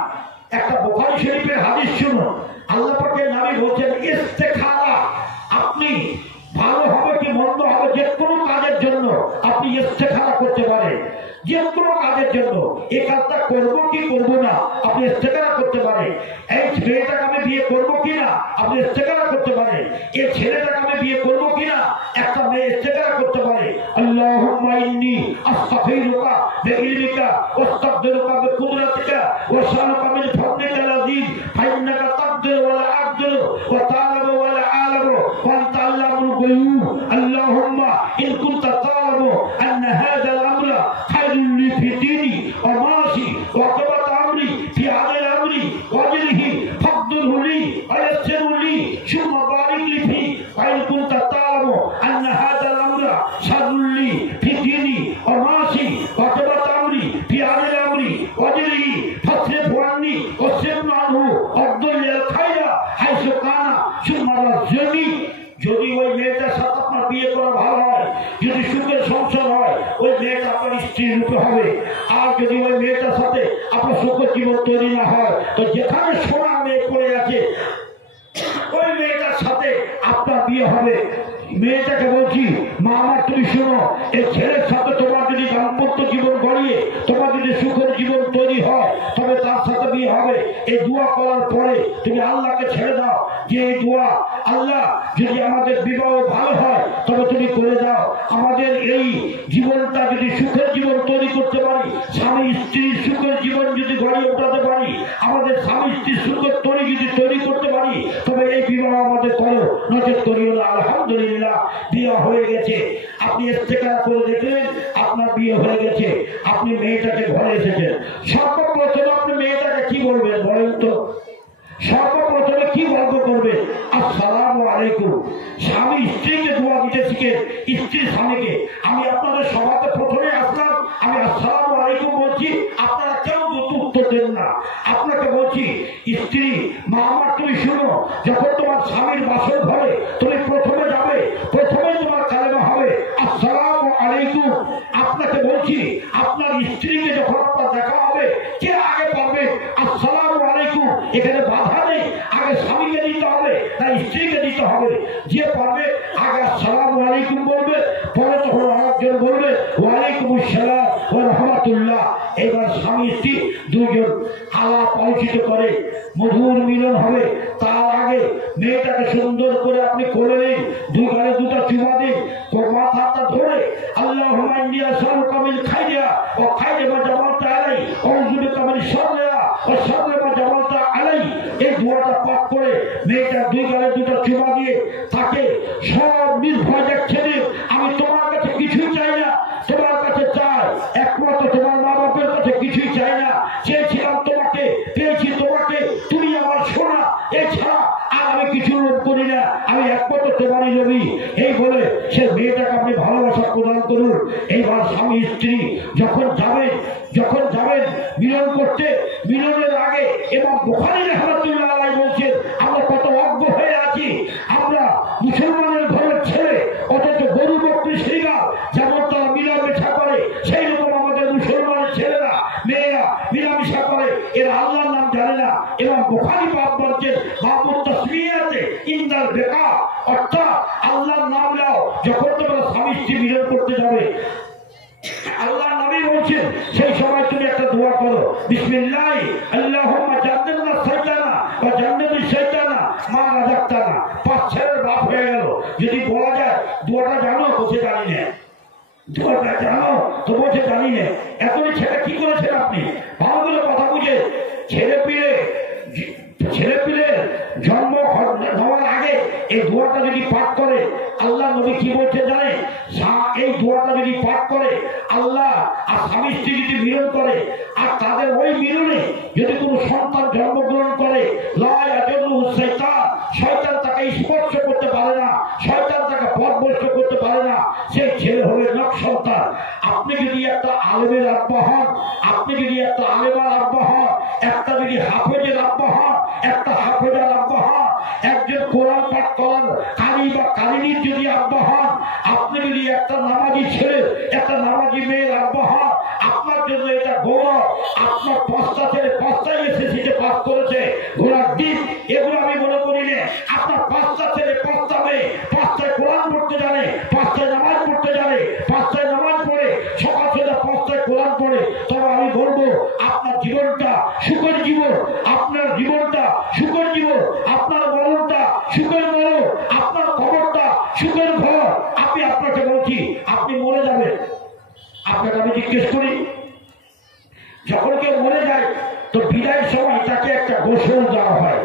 একটা বুখারী শরীফের হাদিস শুনুন। আল্লাহ পাকের নবী বলেছেন ইস্তেখারা, আপনি ভালো হবে কি মন্দ হবে, যে কোনো কাজের জন্য আপনি ইস্তেখারা করতে পারেন। যে কোনো কাজের জন্য এই কাজটা করবো কি করবো না, আপনি ইস্তেখারা করতে পারেন। এই মেয়েটাকে আমি বিয়ে করবো কিনা, আপনি ইস্তেখারা করতে পারেন। এই ছেলেটাকে আমি বিয়ে করবো কিনা, একটা মেয়ে ইস্তেখারা করতে পারে। আল্লাহুম্মা ইন্নী আস্তাগফিরুকা বিইলমিকা ওয়াস্তাগফিরুকা বিকুদরাতিকা ওয়াসআলুকা মিন ফাদলিকাল আযীম ফাইন্নাকা তাকদিরু ওয়া লা আকদিরু ওয়া তা'লামু ওয়া লা আ'লামু ওয়া আনতা আল্লামুল গুয়ূব। আল্লাহুম্মা ইন কুনতা তা'লামু আন্না হাযাল আমরা খায়রুল লি ফি দীনি ওয়া মাশি ওয়া আকিবাত আমরি ফি হাযাল আমরি ওয়াজলিহি ফাকদিরহু লি ওয়া ইয়াসসিরহু লি সুম্মা বারিক লি ফি ওয়া ইন কুনতা তা'লামু আন্না হাযাল আমরা শাররুল লি ফি দীনি ওয়া মাশি ওয়া আকিবাত আমরি ফি হাযাল আমরি ওয়াজলিহি ফাসরিফহু আন্নি ওয়াসরিফহু আনহু ওয়াদুল খায়রা হাইসু কানা সুম্মা রাজ্জানি। যদি ওই মেয়েটার সাথে আপনার বিয়ে করা ভালো হয়, যদি সুখের সংসার হয়, ওই মেয়েটা আপনার স্ত্রী রূপে হবে। আর যদি ওই মেয়েটার সাথে আপনার সুখের জীবন তৈরি না হয়, তো যেখানে সোনা মেয়ে পড়ে আছে, ওই মেয়েটার সাথে আপনার বিয়ে হবে। মেয়েটাকে বলছি, মা আমার তুমি শোনো, এই ছেলের সাথে তোমার যদি দাম্পত্য জীবন গড়িয়ে তোমার যদি সুখের জীবন তৈরি হয়, তবে তার সাথে বিয়ে হবে। এই দোয়া করার পরে তুমি আল্লাহকে ছেড়ে দাও, যে এই দোয়া, আল্লাহ যদি আমাদের বিবাহ ভালো হয় তবে তুমি করে দাও, আমাদের এই জীবনটা যদি সুখের জীবন তৈরি করতে পারি, স্বামী স্ত্রীর সুখের জীবন যদি গড়িয়ে উঠাতে পারি, আমাদের স্বামী স্ত্রীর সুখের তৈরি করতে পারি, তবে এই বিবাহ আমাদের করো, নজর করিও না। আলহামদুলিল্লাহ বিয়ে হয়ে গেছে, আপনি ইস্তেখারা করে দেখলেন, আপনার বিয়ে হয়ে গেছে, আপনি মেয়েটাকে ঘরে এসেছেন। সর্বপ্রথম আপনি মেয়েটাকে কি বলবেন বলেন তো? সর্বপ্রথমে কি গল্প করবে? আসসালামু আলাইকুম। স্বামী স্ত্রীকে দোয়া দিতে শিখে, স্ত্রী স্বামীকে। আমি আপনাদের সভাতে প্রথমে আসলাম, আমি আসসালামু আলাইকুম বলছি, আপনারা কেউ উত্তর দেন না। আপনাকে বলছি, স্ত্রী মা আমার, তুমি শুনো, যখন তোমার স্বামীর বাসর ঘরে তুমি প্রথমে যাবে, প্রথমে তোমার কালেমা হবে আসসালামু আলাইকুম। আপনাকে বলছি, আপনার স্ত্রীকে যখন আপনার দেখা হবে, কে আগে পারবে আসসালামু আলাইকুম? এখানে বাধা নেই, আগে স্বামীকে দিতে হবে না স্ত্রীকে দিতে হবে? যে পারবে আগে আসসালামু আলাইকুম বলবে, পরে তখন আরেকজন বলবে ওয়ালাইকুম আসসালাম ওয়া রাহমাতুল্লাহ। এবার স্বামী স্ত্রী দুজন আলাপ আলোচিত করে মধুর মিলন হবে। তার আগে মেয়েটাকে সুন্দর করে আপনি করে নিন, দুই গালে দুটা চুমা দিন, মাথাটা ধরে আল্লাহুম্মা ইন্নী আসআলুকা মিন খাইরিহা ওয়া খাইরি মা জামালতা আলাইহি ওয়া আউযু বিকা মিন শাররিহা ওয়া শাররি মা জামালতা আলাইহি। এই দোয়াটা পাঠ করে মেয়েটা দুই গালে দুটো চুমা দিয়ে তাকে সব নির্ভয় দেখছে দিন, আমি তোমার কাছে কিছুই চাই না, তোমার কাছে চাই একমাত্র তোমার মা বাপের কাছে কিছুই চাই না, চেয়েছিলাম তোমাকে, পেয়েছি তোমাকে, তুমি আমার সোনা, এছাড়া আর আমি কিছু লোভ করি না, আমি একমাত্র তোমারই নবী। এই বলে সে মেয়েটাকে আপনি ভালোবাসা প্রদান করুন। এইবার স্বামী স্ত্রী যখন যাবেন মিলন করতে, মিলনের আগে এবং বুখারী রাহমাতুল্লাহ আলাইহি বলছেন, আমরা কত অজ্ঞ হয়ে আছি, আমরা মুসলমানের ঘরের ছেলে, অথচ গরু বকরি শ্রীগাল যেমন তারা মিলামেশা করে, সেই রকম আমাদের মুসলমানের ছেলেরা মেয়েরা মিলামেশা করে, এরা আল্লাহর নাম জানে না। এবং বুখারী পাক বলছেন বাবু তাসমিয়াতে ইনদাল বেকা, অর্থাৎ আল্লাহর নাম নাও যখন তোমরা স্বামী স্ত্রী মিলন করতে যাবে। আল্লাহর নবী বলছেন সেই সময় তুমি একটা দোয়া করো, বিসমিল্লাহ আল্লাহুম্মা জান্নিবনা শাইতানা ওয়া জান্নিবিশ শাইতানা মা রাযাকতানা। পাঁচ ছেলের বাপ হয়ে গেল। যদি বলা যায় দোয়াটা জানো? বসে জানি না। দোয়াটা জানো তো? বসে জানি না। এতই ছেলে কি করেছেন আপনি? ভালো করে কথা বুঝে, ছেলে পিলে জন্ম হওয়ার আগে এই দোয়াটা যদি পাঠ করে, আল্লাহ নবী কি বলছে জানে? এই দোয়াটা যদি পাঠ করে আল্লাহ আর স্বামী স্ত্রী যদি মিলন করে, আর তাদের ওই মিলনে যদি কোনো সন্তান জন্মগ্রহণ করে, শয়তান তাকে স্পর্শ করতে পারে না, শয়তান তাকে পথভ্রষ্ট করতে পারে না, সেই ছেলে হবে নক সন্তান। আপনি যদি একটা আলেমের আব্বা হন, আপনি যদি একটা আলেমার আব্বা হন, একটা যদি হাফেজের আব্বা হন, একটা হাফেজার আব্বা হন, একজন কোরআন পাঠ করার কারি বা কারিনীর যদি আব্বা হন, আপনি যদি একটা নামাজি ছেলে, একটা নামাজি মেয়ের আব্বা হন, আপনার জন্য এটা গৌরব। আপনার পাঁচটা ছেলে পাঁচটাই এসএসসিতে পাস করেছে, ঘোড়ার দিন এগুলো আমি মনে করি না। আপনার পাঁচটা ছেলে পাঁচটা মেয়ে পাঁচটায় কোরআন পড়তে জানে, পাঁচটায় নামাজ পড়তে জানে, পাঁচটায় নামাজ পড়ে, সকাল সন্ধ্যা পাঁচটায় কোরআন পড়ে, তবে আমি বলবো আপনার জীবনটা সুখের জীবন, আপনার জীবনটা সুখের জীবন, আপনার মরণটা সুখের মরণ, আপনার খবরটা সুখের ঘর। আমি আপনাকে বলছি আপনি মরে যাবেন। আপনাকে আমি জিজ্ঞেস করি, যখন কেউ মরে যায় তো বিদায়ের সময় তাকে একটা গোসল দেওয়া হয়,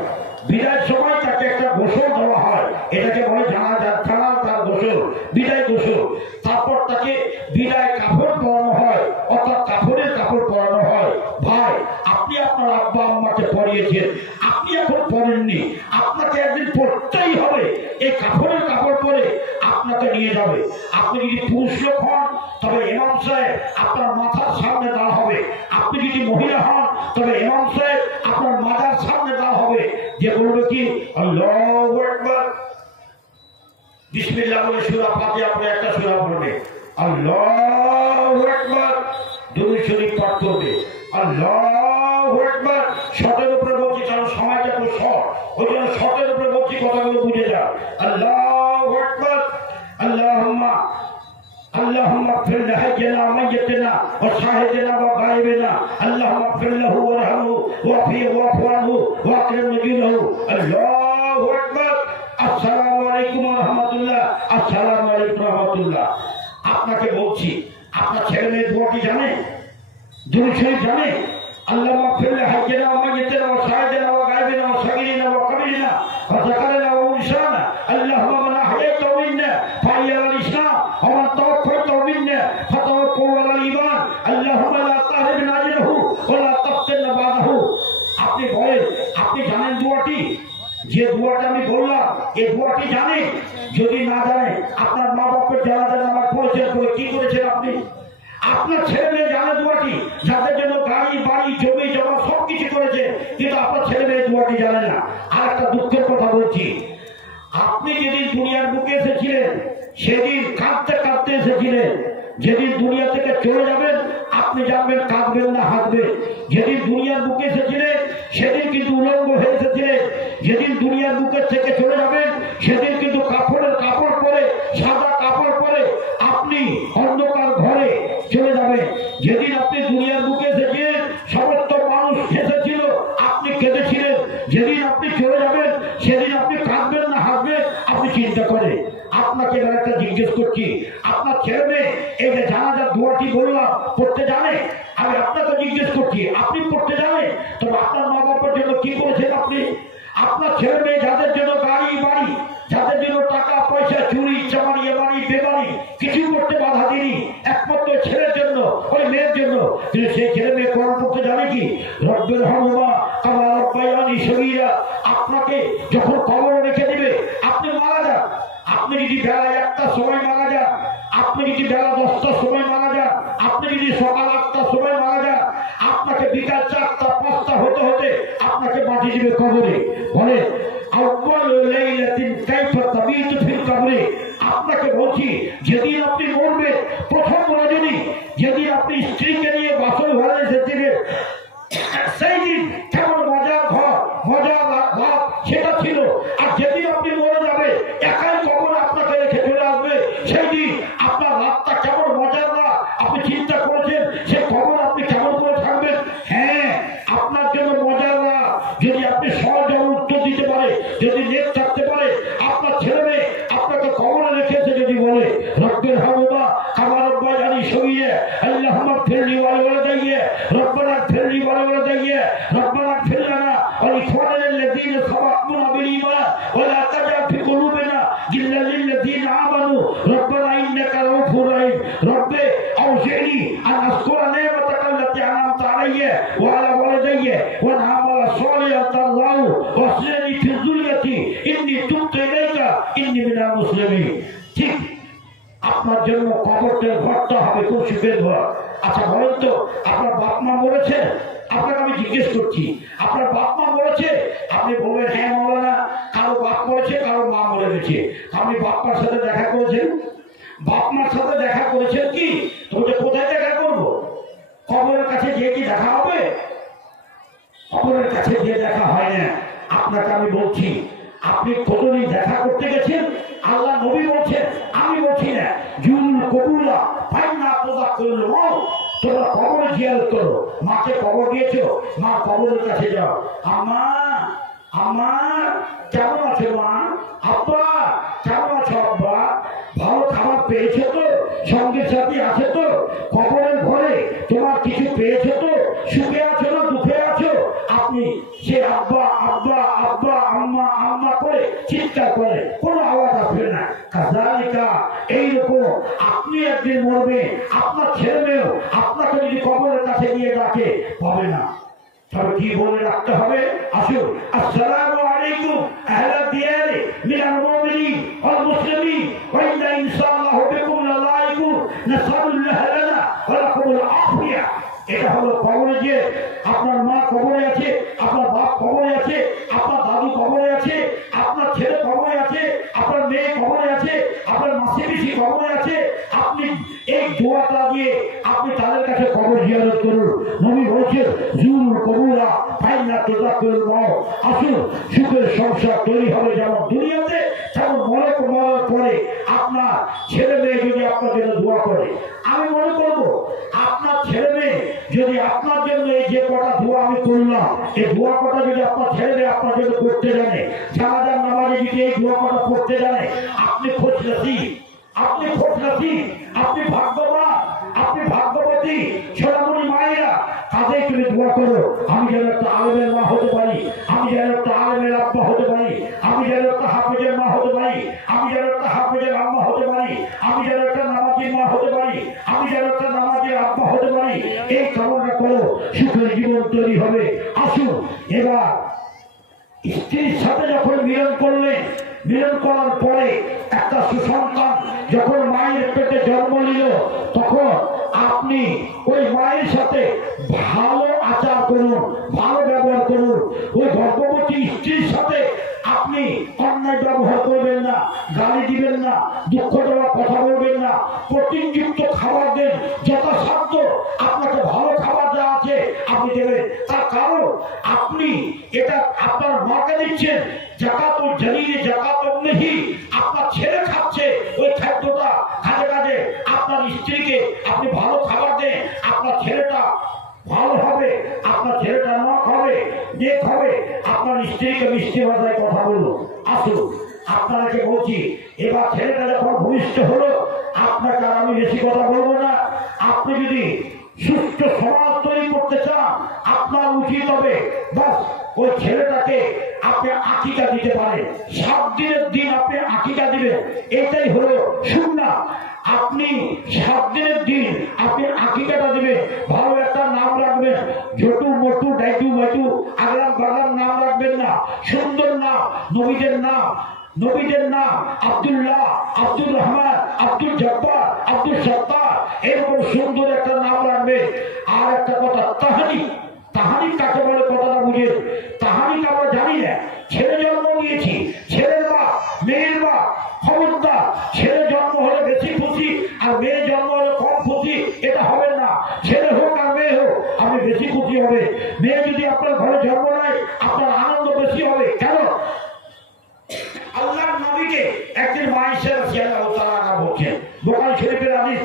বিদায়ের সময় তাকে একটা গোসল দেওয়া হয়, এটাকে বলে জানাজার গোসল, বিদায় গোসল। তারপর তাকে বিদায় কাপড় পরানো হয়, অর্থাৎ কাপড়ের কাপড় পরানো হয়। ভাই, আপনি আপনার আব্বা আম্মাকে পরিয়েছেন, আপনি এখন পরেননি, আপনাকে একদিন পড়তেই হবে। এই কাপড়ের কাপড় পরে আপনাকে নিয়ে যাবে। আপনি যদি পুরুষ লোক হন তবে ইমাম সাহেব আপনার মাথার সামনে দাঁড় হবে, আপনি যদি মহিলা হন তবে ইমাম সাহেব আপনার মাথার সামনে দাঁড় হবে, যে বলবে কি আল্লাহু আকবার, বিসমিল্লাহ বলে সূরা ফাতিহা পড়ে একটা সূরা পড়বে, আল্লাহু আকবার, দুরূদ শরীফ পাঠ করবে, আল্লাহু আকবার। শটের উপরে বলছি কারণ সময়টা তো শর্ট, ওই জন্য শটের উপরে বলছি, কথাগুলো বুঝে যাও। আল্লাহু আকবার, আল্লাহুম্মা اغفر لحينا وميتنا وشاهدنا وغائبنا اللهم اغفر له وارحمه واعفه واعف عنه واكرم نزله الله اكبر আসসালামু আলাইকুম ওয়া রাহমাতুল্লাহ। আসসালামু আলাইকুম ওয়া রাহমাতুল্লাহ। আপনাকে বলছি, আপনার ছেলে মেয়ে দোয়াটি জানে, দুরূদ শরীফ জানে? আল্লাহুম্মা اغفر لحينا وميتنا وشاهدنا وغائبنا وصغيرنا وكبيرنا وذكرنا وانثانا اللهم من احييته منا فحي على الاسلام ومن توفيته منا فتوفه على الايمان اللهم لا تحرمنا اجره ولا تفتنا بعده। আপনি বলেন আপনি জানেন দোয়াটি? যে দোয়াটা আমি বললাম এই দোয়াটি জানেন? যদি না জানেন আপনার মা বাপের জানাজা নামাজ পরিচয় করে কি করেছেন আপনি? আপনার ছেলে মেয়ে জানে দোয়াটি, যাদের জন্য গাড়ি বাড়ি জমি জমা সবকিছু করেছে, কিন্তু আপনার ছেলে মেয়ে দোয়াটি জানে না। আর একটা দুঃখের কথা বলছি, আপনি যেদিন দুনিয়ার বুকে এসেছিলেন সেদিন কাঁদতে কাঁদতে এসেছিলেন, যেদিন দুনিয়া থেকে চলে যাবেন আপনি জানবেন কাঁদবেন না হাসবেন। যেদিন দুনিয়ার বুকে এসেছিলেন সেদিন কিন্তু উলঙ্গ হয়ে এসেছিলেন, যেদিন দুনিয়ার বুকের থেকে চলে যাবেন সেদিন কিন্তু কাপড় পরে সাদা কাপড় পরে আপনি অন্ধকার ঘরে চলে যাবেন। যেদিন আপনি দুনিয়ার বুকে এসেছিলেন সমস্ত মানুষ এসেছিল, আপনি কেঁদেছিলেন। যেদিন আপনি চলে যাবেন সেদিন আপনি কাঁদবেন না হাসবেন আপনি চিন্তা করেন। আপনাকে একটা জিজ্ঞেস করছি, আপনার ছেলে মেয়ে এই যে জানাজার দোয়াটি বললাম পড়তে জানে? আমি আপনাকে জিজ্ঞেস করছি, আপনি পড়তে জানেন? তবে আপনার মা বাবার জন্য কি করেছেন আপনি? আপনার ছেলে মেয়ে যাদের জন্য গাড়ি বাড়ি, যাদের জন্য টাকা পয়সা চুরি চামারি এবাড়ি বেবাড়ি কিছু করতে বাধা দিনি, একমাত্র ছেলের জন্য ওই মেয়ের জন্য, কিন্তু সেই ছেলে মেয়ে কোরআন পড়তে জানে কি? রব্বির হামহুমা কামা রাব্বায়ানি সগীরা। আপনাকে যখন কবরে রেখে দিবে আপনি মারা যান, আপনি যদি বেলা 1টার সময় মারা যান, আপনি যদি বেলা 10টার সময় মারা যান, আপনি যদি সকাল 8টার সময় মারা যান, আপনাকে বিকাল 4টা 5টা হতে হতে আপনাকে বাঁচিয়ে দিবে কবরে। বলে আপনাকে বলছি যেদিন আপনি মরবেন প্রথম রজনী যেদিন আপনি স্ত্রীকে নিয়ে বাসর ঘরে এসেছিলেন সেই দিন কেমন মজার ঘর মজার ভাব সেটা ছিল। আর যেদিন আপনি মরে যাবে একাই কবরে আপনাকে রেখে চলে আসবে, সেই দিন আপনার রাতটা কেমন মজার না আপনি চিন্তা করেছেন? সে কবর আপনি কেমন করে থাকবেন? হ্যাঁ, আপনার জন্য মজার না যদি আপনি সহজ উত্তর দিতে পারে, যদি নেট থাকতে পারে। আপনার ছেলে মেয়ে আপনাকে কবরে রেখেছে যদি বলে রব্বির হামহুমা কামা রাব্বায়ানি সগীরা আল্লাহুম্মা ইগফিরলি ওয়া লিওয়ালিদাইয়া রব্বানা ইগফিরলি ওয়া লিওয়ালিদাইয়া রব্বানা ইগফির লানা ওয়া লিইখওয়ানিনা আল্লাযীনা সাবাকুনা বিল ঈমান ওয়া লা তাজআল ফি কুলুবিনা গিল্লান লিল্লাযীনা আমানু রব্বানা ইন্নাকা রাউফুর রাহিম। রব্বে আউজি'নি আন আযকুরা নি'মাতাকা আল্লাতী আন'আমতা আলাইয়া ওয়া আলা ওয়ালিদাইয়া ওয়া আন আ'মালা সালিহান তারদাহু ওয়া আসলিহনি ফি যুররিয়াতি ইন্নী তুবতু ইলাইকা ইন্নী মিনাল মুসলিমিন। ঠিক আপনার জন্য কবরটার ঘরটা হবে খুব সুখের ঘর। আচ্ছা বলেন তো, আপনার বাপ মা মরেছে? আপনাকে আমি জিজ্ঞেস করছি, আপনার বাপ মা মরেছে? আপনি বলবেন হ্যাঁ মাওলানা, কারো বাপ মরেছে কারো মা মরে গেছে। আপনি বাপ মার সাথে দেখা করেছেন? বাপ মার সাথে দেখা করেছেন কি? তোমাকে কোথায় দেখা করবো? কবরের কাছে গিয়ে কি দেখা হবে? কবরের কাছে গিয়ে দেখা হয় না। আপনাকে আমি বলছি, আপনি কতদিন দেখা করতে গেছেন? আল্লাহ নবী বলছেন, আমি বলছি না। জুরুল কবুলা ফাইন্না তুযাক্কিরুল মাউত। তোমরা কবরে জিয়ারত করো। মাকে কবর দিয়েছো, মা কবরের কাছে যাও। আম্মা আম্মা কেমন আছো মা? আব্বা কেমন আছো আব্বা? ভালো খাবার পেয়েছো তো? সঙ্গে সাথী আছে তো? কবরের ঘরে তোমার কিছু পেয়েছো তো? সুখে আছো না দুঃখে আছো? আপনি সে আব্বা আব্বা আব্বা আম্মা আম্মা করে চিৎকার করে, কোনো আওয়াজ আসবে না। কাযালিকা এইরকম আপনি একদিন মরবেন, আপনার ছেলে মেয়েও আপনাকে যদি কবরের কাছে নিয়ে ডাকে পাবে না। তবে কি বলে রাখতে হবে? আসুন, আসসালামু আলাইকুম আহলা দিয়ারি মিনাল মুমিনিন ওয়াল মুসলিমিন ওয়া ইন্না ইনশাআল্লাহু বিকুম লালাইকুম নাসালুল্লাহ লানা ওয়া লাকুমুল আফিয়া। এটা হলো কবরে যে আপনার মা কবরে আছে, আপনার বাপ কবরে আছে, আপনার দাদু কবরে আছে, আপনার ছেলে কবরে আছে, আপনার মেয়ে কবরে আছে, আপনার মাসি পিসি কবরে আছে। আপনি এই দোয়াটা দিয়ে আপনি তাদের কাছে কবর জিয়ারত করুন। নবী বলেছেন জুরুল কবুরা ফাইন্না তুযাক্কিরুল মাউত। আসুন, সুখের সংসার তৈরি হবে যেমন দুনিয়াতে, তেমন মরার পরে আপনার ছেলে মেয়ে যদি আপনার জন্য দোয়া করে, আমি মনে করবো আপনার ছেলে মেয়ে যদি আপনার জন্য এই যে কটা দোয়া আমি করলাম, এই দোয়া কটা যদি আপনার ছেলে মেয়ে আপনার জন্য করতে জানে, জানাজার নামাজে যদি এই দোয়া কটা পড়তে জানে, আপনি খোঁজ নসিব, আপনি খোঁজ নসিব, আপনি ভাগ্যবান, আপনি ভাগ্যবতী। সোনামণি মায়েরা, তাদের তুমি দোয়া করো, আমি যেন একটা আলেমের মা হতে পারি, আমি যেন একটা আলেমের আব্বা হতে পারি, আমি যেন একটা হাফেজের মা হতে পারি, আমি যেন একটা হাফেজের আম্মা হতে পারি, আমি যেন একটা নামাজের মা হতে পারি, আমি যেন একটা নামাজের আব্বা হতে পারি। এই কামনা করো, সুখের জীবন তৈরি হবে। আসুন এবার স্ত্রীর সাথে যখন মিলন করলেন, মিলন করার পরে একটা সুসন্তান যখন মায়ের পেটে জন্ম নিল, তখন আপনি ওই মায়ের সাথে ভালো আচার করুন, ভালো ব্যবহার করুন। ওই গর্ভবতী স্ত্রীর সাথে আপনি অন্যায় ব্যবহার করবেন না, গালি দিবেন না, দুঃখ দেওয়ার কথা বলবেন না, প্রোটিনযুক্ত খাবার দেন, যথাসাধ্য আপনাকে ভালো খাবার যা আছে আপনি দেবেন। তার কারণ আপনি এটা আপনার মাকে দিচ্ছেন, জাকাতুল জালিলি জাকাতুল নেহি, আপনার ছেলে খাচ্ছে ওই খাদ্যটা, কাজে কাজে আপনার স্ত্রীকে আপনি ভালো খাবার দেন, আপনার ছেলেটা ভালো হবে, আপনার ছেলেটা নক হবে, নেক হবে। আপনার স্ত্রীকে মিষ্টি ভাষায় কথা বলুন। আসুন আপনাকে বলছি, এবার ছেলেটা যখন ভূমিষ্ঠ হলো, আপনাকে আর আমি বেশি কথা বলবো না। আপনি যদি সুস্থ সমাজ তৈরি করতে চান, আপনার উচিত হবে বাস ওই ছেলেটাকে আপনি আকিকা দিতে পারেন। 7 দিনের দিন আপনি আকিকা দিবেন, এটাই হলো সুন্নাহ। আপনি 7 দিনের দিন আপনি আকিকাটা দিবেন, ভালো একটা নাম রাখবেন, ঝটু মটু ডাইটু মাইটু আগলাম বাগলাম নাম রাখবেন না, সুন্দর নাম, নবীদের নাম, নবীদের নাম আব্দুল্লাহ, আব্দুর রহমান, আব্দুল জব্বার, আব্দুল সত্তার, এরকম সুন্দর একটা নাম রাখবে। আর একটা কথা, তাহানি, তাহানি কাকে বলে কথাটা বুঝে। তাহানি আমরা জানি না, ছেলে জন্ম নিয়েছি, ছেলের বাপ মেয়ের বাপ, খবরদার ছেলে জন্ম হলে বেশি খুশি আর মেয়ে জন্ম হলে কম খুশি এটা হবে না। ছেলে হোক আর মেয়ে হোক আপনি বেশি খুশি হবে। মেয়ে যদি আপনার ঘরে জন্ম নেয় আপনার আনন্দ বেশি হবে। কেন? আল্লাহর নবীকে একদিন মায়েশা রাদিয়াল্লাহু তাআলা বলছেন, বুখারী শরীফের হাদিস,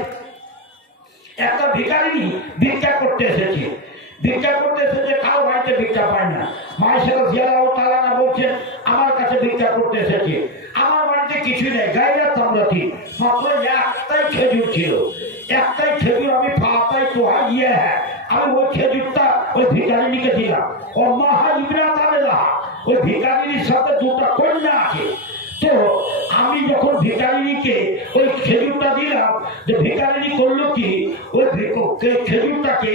একটা ভিখারিনী ভিক্ষা করতে এসেছে, ভিক্ষা করতে এসেছে, কারো বাড়িতে ভিক্ষা পায় না। মায়েশা রাদিয়াল্লাহু তাআলা বলছেন, আমার কাছে ভিক্ষা করতে এসেছে, আমার বাড়িতে কিছু নেই, গায়রা তামরাতি, মাত্র একটাই খেজুর ছিল, একটাই খেজুর আমি পাতাই তোহা ইয়ে হ্যাঁ, আমি ওই খেজুরটা ওই ভিখারিনীকে দিলাম। ও মাহা ইবরাত আলাইহা, ওই ভিখারিনীর সাথে 2টা কন্যা আছে। তো আমি যখন ভিখারিনীকে ওই খেজুরটা দিলাম, যে ভিখারিনী করলো কি, ওই খেজুরটাকে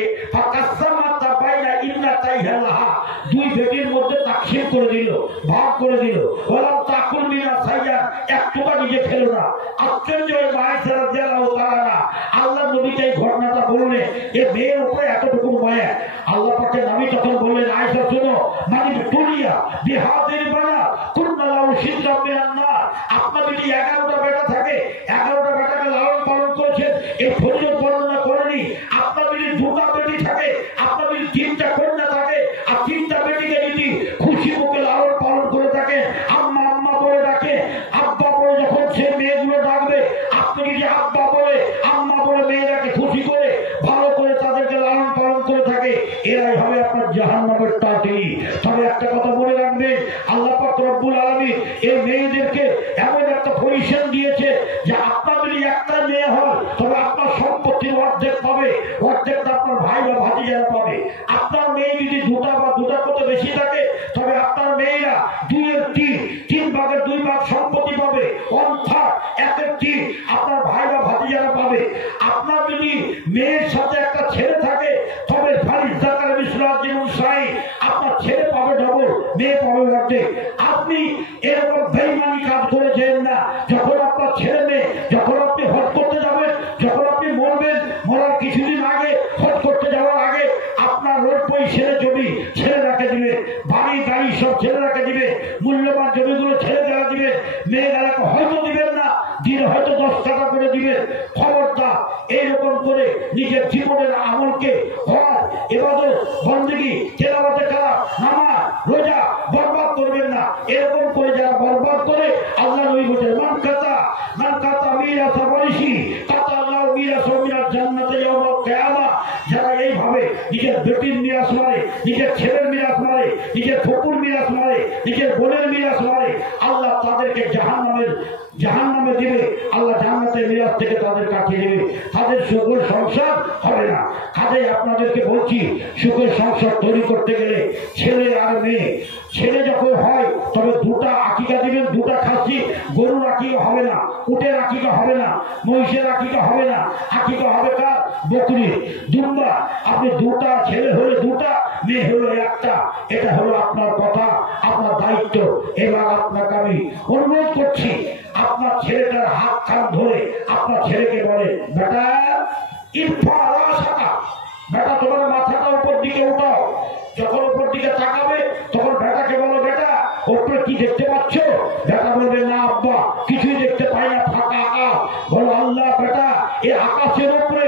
দুই বেটির মধ্যে তাকসিম করে দিল, ভাগ করে দিল। বললাম তাকুল মিনা সাইয়া, এক টুকা নিজে খেলো না। আশ্চর্য ওই মায়েশা রাদিয়াল্লাহু তাআলা আল্লাহ নবীকে এই ঘটনাটা বললেন, এ মেয়ের উপরে এতটুকু মায়া। আল্লাহ পাকের নবী তখন বললেন, আয়েশা শোনো, মানে দুনিয়া বিহাদির বানা কুন্না লাহু সিদ্দাম মিনান নার। আপনার যদি 11টা বেটা থাকে, 11টা বেটাকে লালন পালন করেছেন, এই ফজিলত বর্ণনা করেনি। আপনার যদি 2টা বেটি থাকে, আপনার যদি 3টা কন্যা থাকে, আর 3টা বেটিকে যদি খুশি মুখে লালন পালন করে থাকে, আম্মা আম্মা বলে ডাকে, আব্বা বলে যখন সে মেয়েগুলো ডাকবে, আপনি যদি আব্বা বলে আম্মা বলে মেয়েরাকে খুশি করে ভালো করে তাদেরকে লালন পালন করে থাকে, এরাই হবে আপনার জাহান্নামের তাঁতি। তবে একটা কথা মনে রাখবেন, আল্লাহ পাক রব্বুল আলামিন এই মেয়েদেরকে এমন একটা পজিশন দিয়েছে যে আপনার যদি একটা মেয়ে হয় তবে আপনার সম্পত্তির অর্ধেক পাবে, অর্ধেকটা আপনার ভাই বা ভাতিজারা পাবে। আপনার মেয়ে যদি 2টা বা 2টার মতো বেশি থাকে তবে আপনার মেয়েরা 2-এর 3 ভাগের 2 ভাগ সম্পত্তি পাবে, 1/3 1-এর 3 আপনার ভাই বা ভাতিজারা পাবে। আপনার যদি মেয়ের সাথে একটা ছেলে থাকে তবে ফারিজাকার মিসরাত জীবন সাই, আপনার ছেলে পাবে ডবল, মেয়ে পাবে অর্ধেক। আপনি এরকম বেঈমানি কাজ করেছেন না। যখন আপনার ছেলে মেয়ে, যখন আপনি হজ করতে যাবেন, যখন আপনি মরবেন, মরার কিছুদিন আগে, হজ করতে যাওয়ার আগে আপনার রোড বই ছেলে জমি ছেলেরাকে দিবে, বাড়ি গাড়ি সব ছেলেরাকে দিবে, মূল্যবান জমিগুলো ছেলেরা দিবে, মেয়েরাকে হয়তো দিবেন না, দিনে হয়তো 10 টাকা করে দিবেন। খবরদার এইরকম করে নিজের জীবনের আমলকে, হজ, ইবাদত, বন্দেগী, তেলাওয়াতে কালাম, নামাজ, রোজা বরবাদ করবেন না। এরকম করে যারা বরবাদ করে, আল্লাহ নবী বলেন, মান কাতা মিরাসা ওয়ারিসি কাতা আল্লাহু মিরাসা মিনাল জান্নাতি ইয়াউমাল কিয়ামা। যারা এইভাবে নিজের বেটির মিরাস মারে, নিজের ছেলের মিরাস মারে, নিজের ফুপুর মিরাস মারে, নিজের বোনের মিরাস মারে, আল্লাহ তাদেরকে জাহান্নামে দিবে। আল্লাহ জান্নাতের মিরাস থেকে তাদের কাটিয়ে দেবে, তাদের সুখের সংসার হবে না। কাজেই আপনাদেরকে বলছি, সুখের সংসার তৈরি করতে গেলে ছেলে আর মেয়ে, ছেলে যখন হয় তবে 2টা আকিকা দিবেন, 2টা খাসি, গরুর আকিকা হবে না, উটের আকিকা হবে না, মহিষের আকিকা হবে না, আকিকা হবে কার? বকরি, দুম্বা। আপনি 2টা, ছেলে হলে 2টা, মেয়ে হলো 1টা। এটা হলো আপনার কথা, আপনার দায়িত্ব। দায়িত্ব। এবার আপনাকে আমি অনুরোধ করছি, আপনার ছেলেটার হাত কান ধরে আপনার ছেলেকে বলে, বেটা ইরফা রাসাকা, বেটা তোমার মাথাটা উপর দিকে উঠাও। যখন উপর দিকে তাকাবে তখন বেটাকে বলো, বেটা উপরে কি দেখতে পাচ্ছ? বেটা বলবে, না আব্বা কিছুই দেখতে পাই না, ফাঁকা আকাশ। বলো, আল্লাহ বেটা এই আকাশের উপরে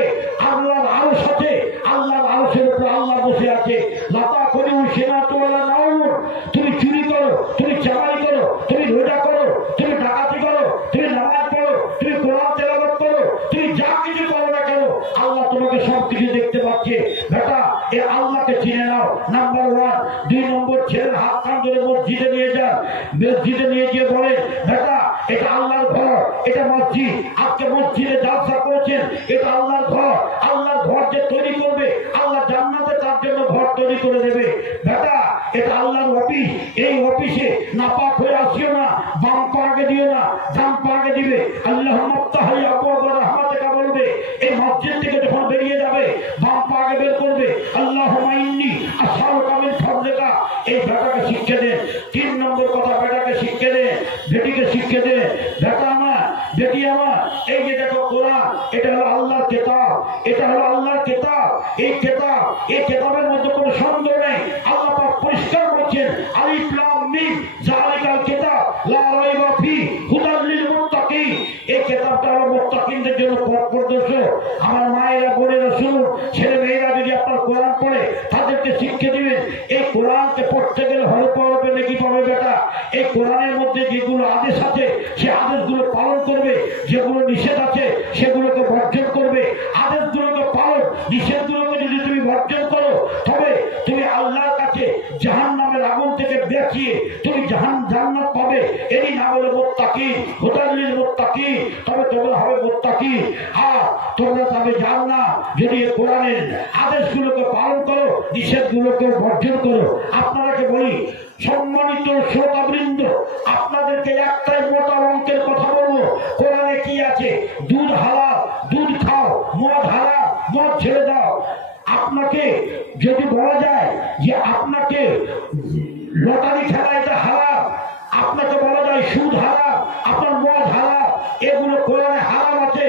আল্লাহর আরশ আছে, আল্লাহর আরশের উপরে আল্লাহ বসে আছে। লাতা করি সেনা তোলা নাউর, তুমি চুরি করো, তুমি চামারি করো, তুমি রোজা করো, তুমি ডাকাতি করো, তুমি নামাজ পড়ো, তুমি কোরআন তেলাওয়াত করো, তুমি যা কিছু করো না কেন আল্লাহ তোমাকে সব কিছু দেখতে পাচ্ছে। বেটা এ আল্লাহকে চিনে নাও, নাম্বার ওয়ান। 2 নম্বর, ছেলের হাত কান ধরে মসজিদে নিয়ে যান। মসজিদে নিয়ে গিয়ে বলে, বেটা এটা আল্লাহর ঘর, এটা মসজিদ। আজকে মসজিদে জালসা করেছেন, এটা আল্লাহর ঘর। আল্লাহর ঘর যে তৈরি করবে, আল্লাহ জান্নাতে তার জন্য ঘর তৈরি করে দেবে। বেটা এটা আল্লাহর অফিস, এই অফিসে নাপাক হয়ে আসিও না, বাম পা আগে দিও না, ডান পা আগে দিবে। আল্লাহুম্মা তাহি আবওয়াবা রাহমাতিকা বলবে। এই মসজিদ থেকে যখন বেরিয়ে যাবে বাম পা আগে বের করবে, আল্লাহুম্মা ইন্নী আসআলুকা মিন ফাদলিকা। এই বেটাকে শিক্ষা দেন। 3 নম্বর কথা, বেটাকে শিক্ষা দেন, বেটিকে শিক্ষা দেন। বেটা আমার, বেটি আমার, এই যে দেখো কোরআন, এটা হলো আল্লাহর কিতাব, এটা হলো আল্লাহর কিতাব। এই কিতাব, এই কিতাবের মধ্যে কোনো সন্দেহ নেই। আল্লাহ পাক পরিষ্কার বলছেন, আলিফ লাম মিম যালিকাল কিতাব লা রাইবা ফি হুদাল লিল মুত্তাকিন। এই কিতাবটা হলো মুত্তাকিনদের জন্য পথ প্রদর্শক। আমার মায়েরা, বোনেরা শুনুন, ছেলে মেয়েরা যদি আপনার কোরআন পড়ে তাদেরকে শিক্ষা দিবেন। এই কোরআনকে পড়তে গেলে হরফে হরফে নেকি পাবে বেটা। এই কোরআনের মধ্যে যেগুলো আদেশ আছে সে আদেশগুলো পালন করবে, যেগুলো নিষেধ আছে সেগুলোকে বর্জন করবে। আদেশগুলোকে পালন, নিষেধগুলোকে যদি তুমি বর্জন করো তবে তুমি আল্লাহর কাছে জাহান্নামের আগুন থেকে বাঁচিয়ে তুমি জান্নাত পাবে। এরই নাম হলো মুত্তাকিন, হুদাল লিল মুত্তাকিন। তবে তোমরা হবে মুত্তাকিন। আর তোমরা তবে যাও না যদি এই কোরআনের আদেশগুলোকে পালন করো, নিষেধগুলোকে বর্জন করো। আপনারাকে বলি, সম্মানিত শ্রোতাবৃন্দ, আপনাদেরকে একটাই মোটা অঙ্কের কথা বলবো। কোরআনে কি আছে? দুধ হালাল, দুধ খাও। মদ হারাম, মদ ছেড়ে দাও। আপনাকে যদি বলা যায় যে আপনাকে লটারি খেলা এটা হারাম, আপনাকে বলা যায় সুদ হারাম, আপনার মদ হারাম, এগুলো কোরআনে হারাম আছে,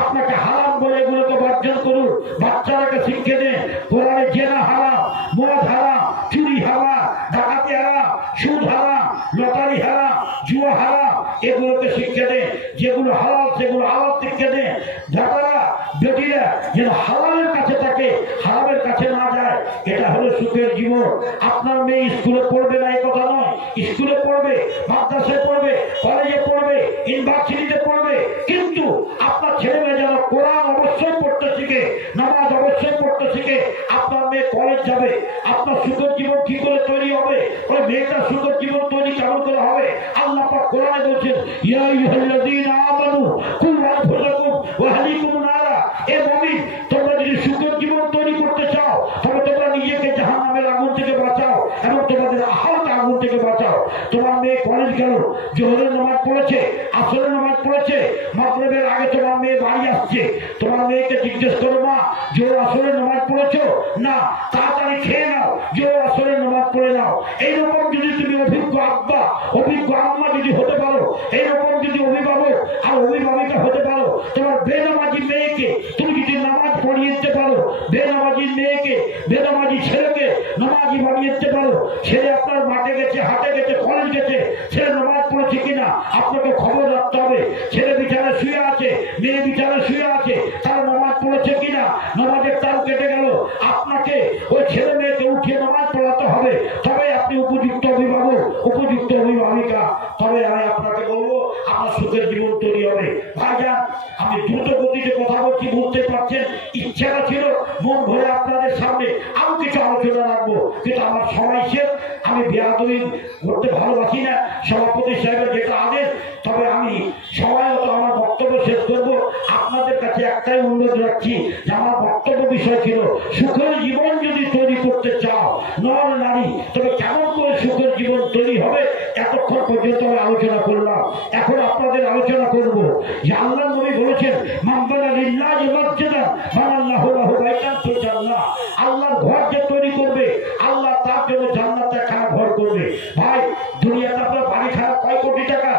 আপনাকে হারাম বলে এগুলোকে বর্জন করুন। বাচ্চারাকে শিক্ষা দেন, কোরআনে জেনা হারাম, মদ হারাম, চুরি হারাম, ডাকাতি হারাম, সুদ হারাম, লটারি হারাম, জুয়া হারাম, এগুলোকে শিক্ষা দেন। যেগুলো হালাল সেগুলো হালাল শিক্ষা দেন। যারা বেটিরা যেন হালালের কাছে থাকে, হারামের কাছে না যায়। এটা হলো সুখের জীবন। আপনার মেয়ে স্কুলে পড়বে না এই কথা নয়, স্কুলে পড়বে, মাদ্রাসায় পড়বে, কলেজে পড়বে, ইউনিভার্সিটিতে পড়বে, কিন্তু আপনার ছেলে মেয়ে যেন কোরআন অবশ্যই পড়তে শিখে, নামাজ অবশ্যই পড়তে শিখে। আপনার মেয়ে কলেজ যাবে, আপনার সুখের জীবন কি করে তৈরি হবে? ওই মেয়েটার সুখের জীবন তৈরি কেমন করে হবে? আল্লাহ পাক কোরআনে বলছেন, ইয়া আইয়ুহাল্লাযীনা আমানু কু আনফুসাকুম ওয়া আহলিকুম নারা। এ মুমিন, তোমরা যদি সুখের জীবন তৈরি করতে চাও তবে তোমরা নিজেকে জাহান্নামের আগুন থেকে বাঁচাও এবং তোমাদের আহলকে আগুন থেকে বাঁচাও। তোমার মেয়ে কলেজ গেল, জোহরের নামাজ পড়েছে, আসরের নামাজ পড়েছে, মাগরিবের আগে তোমার মেয়ে বাড়ি আসছে। তোমার মেয়েকে জিজ্ঞেস করো, মা জোহর আসরের নামাজ পড়েছো? না। তাড়াতাড়ি খেয়ে নাও, জোহর আসরের নামাজ পড়ে নাও। এইরকম যদি তুমি অভিজ্ঞ আব্বা, অভিজ্ঞ আম্মা যদি হতে পারো, এইরকম যদি অভিভাবক আর অভিভাবিকা হতে পারো, তোমার বেনামাজি মেয়েকে তুমি যদি নামাজ পড়িয়ে দিতে পারো, বেনামাজি মেয়েকে, বেনামাজি ছেলেকে নামাজি বানিয়ে দিতে পারো। ছেলে আপনার মাঠে গেছে, হাটে গেছে, কলেজ গেছে, ছেলে নামাজ পড়েছে কিনা আপনাকে খবর রাখতে হবে। ছেলে বিছানায় শুয়ে আছে, মেয়ে বিছানায় শুয়ে আছে, তার নামাজ পড়েছে কিনা, নামাজের তার কেটে গেল, আপনাকে ওই ছেলে মেয়েকে উঠিয়ে নামাজ পড়াতে হবে। তবে আপনি উপযুক্ত অভিভাবক, উপযুক্ত অভিভাবিকা। তবে আমি আপনাকে বলবো আমার সুখের জীবন তৈরি হবে। ভাইজান, আমি দ্রুত গতিতে কথা বলছি, বুঝতে পারছেন। ইচ্ছাটা ছিল মন ভরে আপনাদের সামনে আরো কিছু আলোচনা রাখবো, কিন্তু আমার সময় শেষ। আমি বেয়াদবি করতে ভালোবাসি না, সভাপতি সাহেবের যেটা আদেশ। তবে আমি সময় মতো আমার বক্তব্য শেষ করবো। আপনাদের কাছে একটাই অনুরোধ রাখছি যে আমার বক্তব্য বিষয় ছিল সুখের জীবন যদি তৈরি করতে চাও নর নারী, তবে কেমন করে সুখের জীবন তৈরি হবে এতক্ষণ পর্যন্ত আমি আলোচনা করলাম। এখন আপনাদের আলোচনা করবো যে আল্লাহ নবী বলেছেন, মান বানা লিল্লাহি মাসজিদান বানাল্লাহু লাহু বাইতান ফিল জান্নাহ। আল্লাহর ঘর যে তৈরি করবে, আল্লাহ তার জন্য জান্নাতে একখানা ঘর করবে। ভাই দুনিয়াতে আপনার বাড়ি খারাপ কয় কোটি টাকা?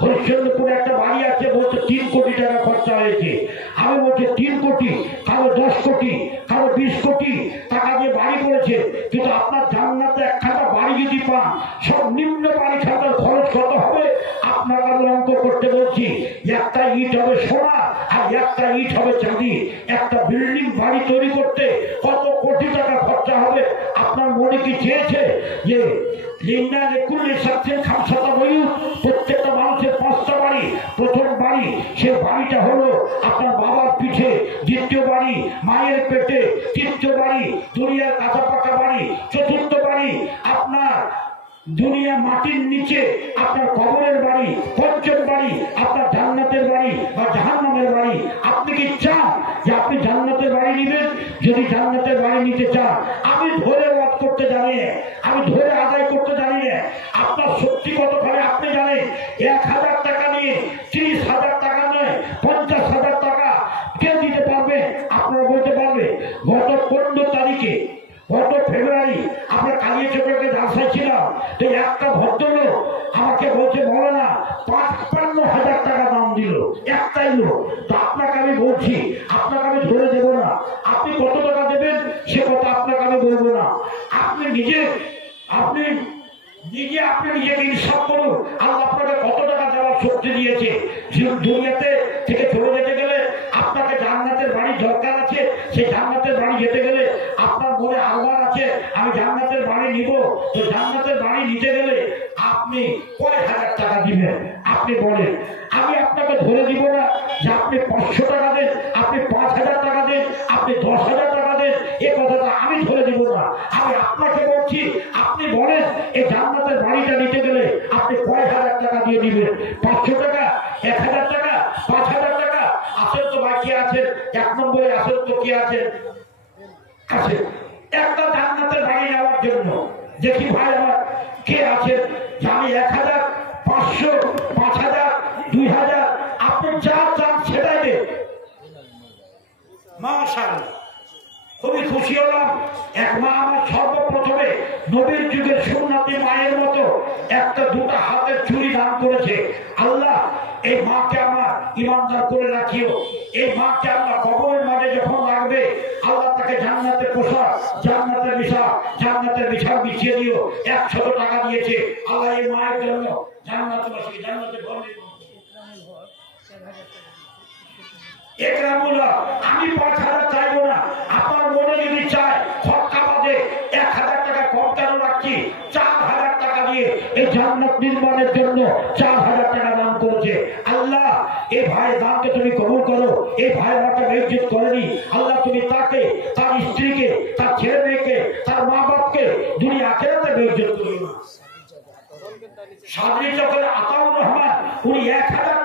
হরিশ্চন্দ্রপুরে একটা বাড়ি আছে, বলছে 3 কোটি টাকা খরচা হয়েছে। আমি বলছি 3 কোটি, কারো 10 কোটি, কারো 20 কোটি টাকা দিয়ে বাড়ি করেছে। কিন্তু আপনার জান্নাতে একখানা বাড়ি যদি পান, সব নিম্ন বাড়ি খাতার খরচ কত হবে আপনার অঙ্ক করতে বলছি। একটা ইট হবে সোনা আর একটা ইট হবে চাঁদি। একটা বিল্ডিং বাড়ি তৈরি করতে কত কোটি টাকা খরচা হবে? আপনার মনে কি চেয়েছে যে প্রত্যেকটা মানুষের 5টা বাড়ি? প্রথম বাড়ি, সে বাড়িটা হলো আপনার বাবার পিঠে, দ্বিতীয় বাড়ি মায়ের পেটে, তৃতীয় বাড়ি দুনিয়ার কাঁচা পাকা বাড়ি, চতুর্থ বাড়ি আপনার দুনিয়া মাটির নিচে আপনার কবরের বাড়ি, পঞ্চম বাড়ি আপনার জান্নাতের বাড়ি বা জাহান্নামের বাড়ি। আপনি কি চান যে আপনি জান্নাতের বাড়ি নেবেন? যদি জান্নাতের বাড়ি নিতে চান, আমি ধরে ওয়াদ করতে জানি না, আমি ধরে আদায় করতে জানি না। আপনার শক্তি কত খাবে আপনি জানেন। 1000 টাকা নিয়ে 30,000 টাকা নয়, 50,000 টাকা কে দিতে পারবে? আপনারা বলতে পারবে? গত 15 তারিখে, গত ফেব্রুয়ারি আমরা কালিয়াচকের রাস্তায় ছিলাম, তো একটা ভদ্রলোক আমাকে বলছে মৌলানা 55,000 টাকা দাম দিল, একটাই লোক। তো আপনাকে আমি বলছি, আপনাকে আমি ধরে দেবো না। আপনি কত টাকা দেবেন সে কথা আপনাকে আমি বলবো না। আপনি নিজে নিজেকে ইনসাফ করুন। আল্লাহ আপনাকে কত টাকা দেওয়ার শক্তি দিয়েছে। দুনিয়াতে থেকে চলে যেতে গেলে আপনাকে জান্নাতের বাড়ি দরকার আছে। সেই জান্নাতের বাড়ি যেতে গেলে আপনার মনে আহ্বান আছে, আমি জান্নাতের বাড়ি নিব। তো জান্নাতের বাড়ি নিতে গেলে আপনি কয় হাজার টাকা দিবেন? আপনি বলেন। আমি আপনাকে ধরে দিব না যে আপনি 500 টাকা দেন, আপনি 5,000 টাকা দেন, আপনি 10,000 টাকা দেন, এ কথাটা আমি ধরে দিব না। আমি আপনাকে বলছি, আপনি বলেন এই জান্নাতের বাড়িটা নিতে গেলে আপনি কয় হাজার টাকা দিয়ে দিবেন? 500 টাকা, 1000 টাকা, 5,000 টাকা? আসেন তো বাকি আছেন, 1 নম্বরে আসেন তো কি আছেন? আছে একটা জান্নাতের বাড়ি নেওয়ার জন্য। দেখি ভাই আমার কে আছেন? আমি 1000, 500, 5,000, 2,000, আপনি যা চান সেটাই দেন। মাশাআল্লাহ, খুবই খুশি হলাম। এক মা আমার সর্বপ্রথমে নবীর যুগের সুন্নতি মায়ের মতো একটা দুটা হাতের চুড়ি দান করেছে। আল্লাহ এই মাকে আমার ইমানদার করে রাখিও। এই মাকে আল্লাহ কবরের মাঝে যখন রাখবে, আল্লাহ তাকে জান্নাতের পোশাক, জান্নাতের বিছানা বিছিয়ে দিও। 100 টাকা দিয়েছে আল্লাহ এই মায়ের জন্য। জান্নাতবাসী, জান্নাতে ঘর আমি 5,000 চাইবো না। আপনার মনে যদি চায় খরচা বাদে 1,000 টাকা কম কেন রাখছি, 4,000 টাকা দিয়ে এই জান্নাত নির্মাণের জন্য 4,000 টাকা দান করেছে। আল্লাহ এই ভাইয়ের দানকে তুমি কবুল করো। এই ভাই আমাকে বেইজ্জত করেনি। আল্লাহ তুমি তাকে, তার স্ত্রীকে, তার ছেলে মেয়েকে, তার মা বাপকে দুনিয়া আখিরাতে বেইজ্জত করিও না। সাদরি চকের আতাউর রহমান উনি 1,000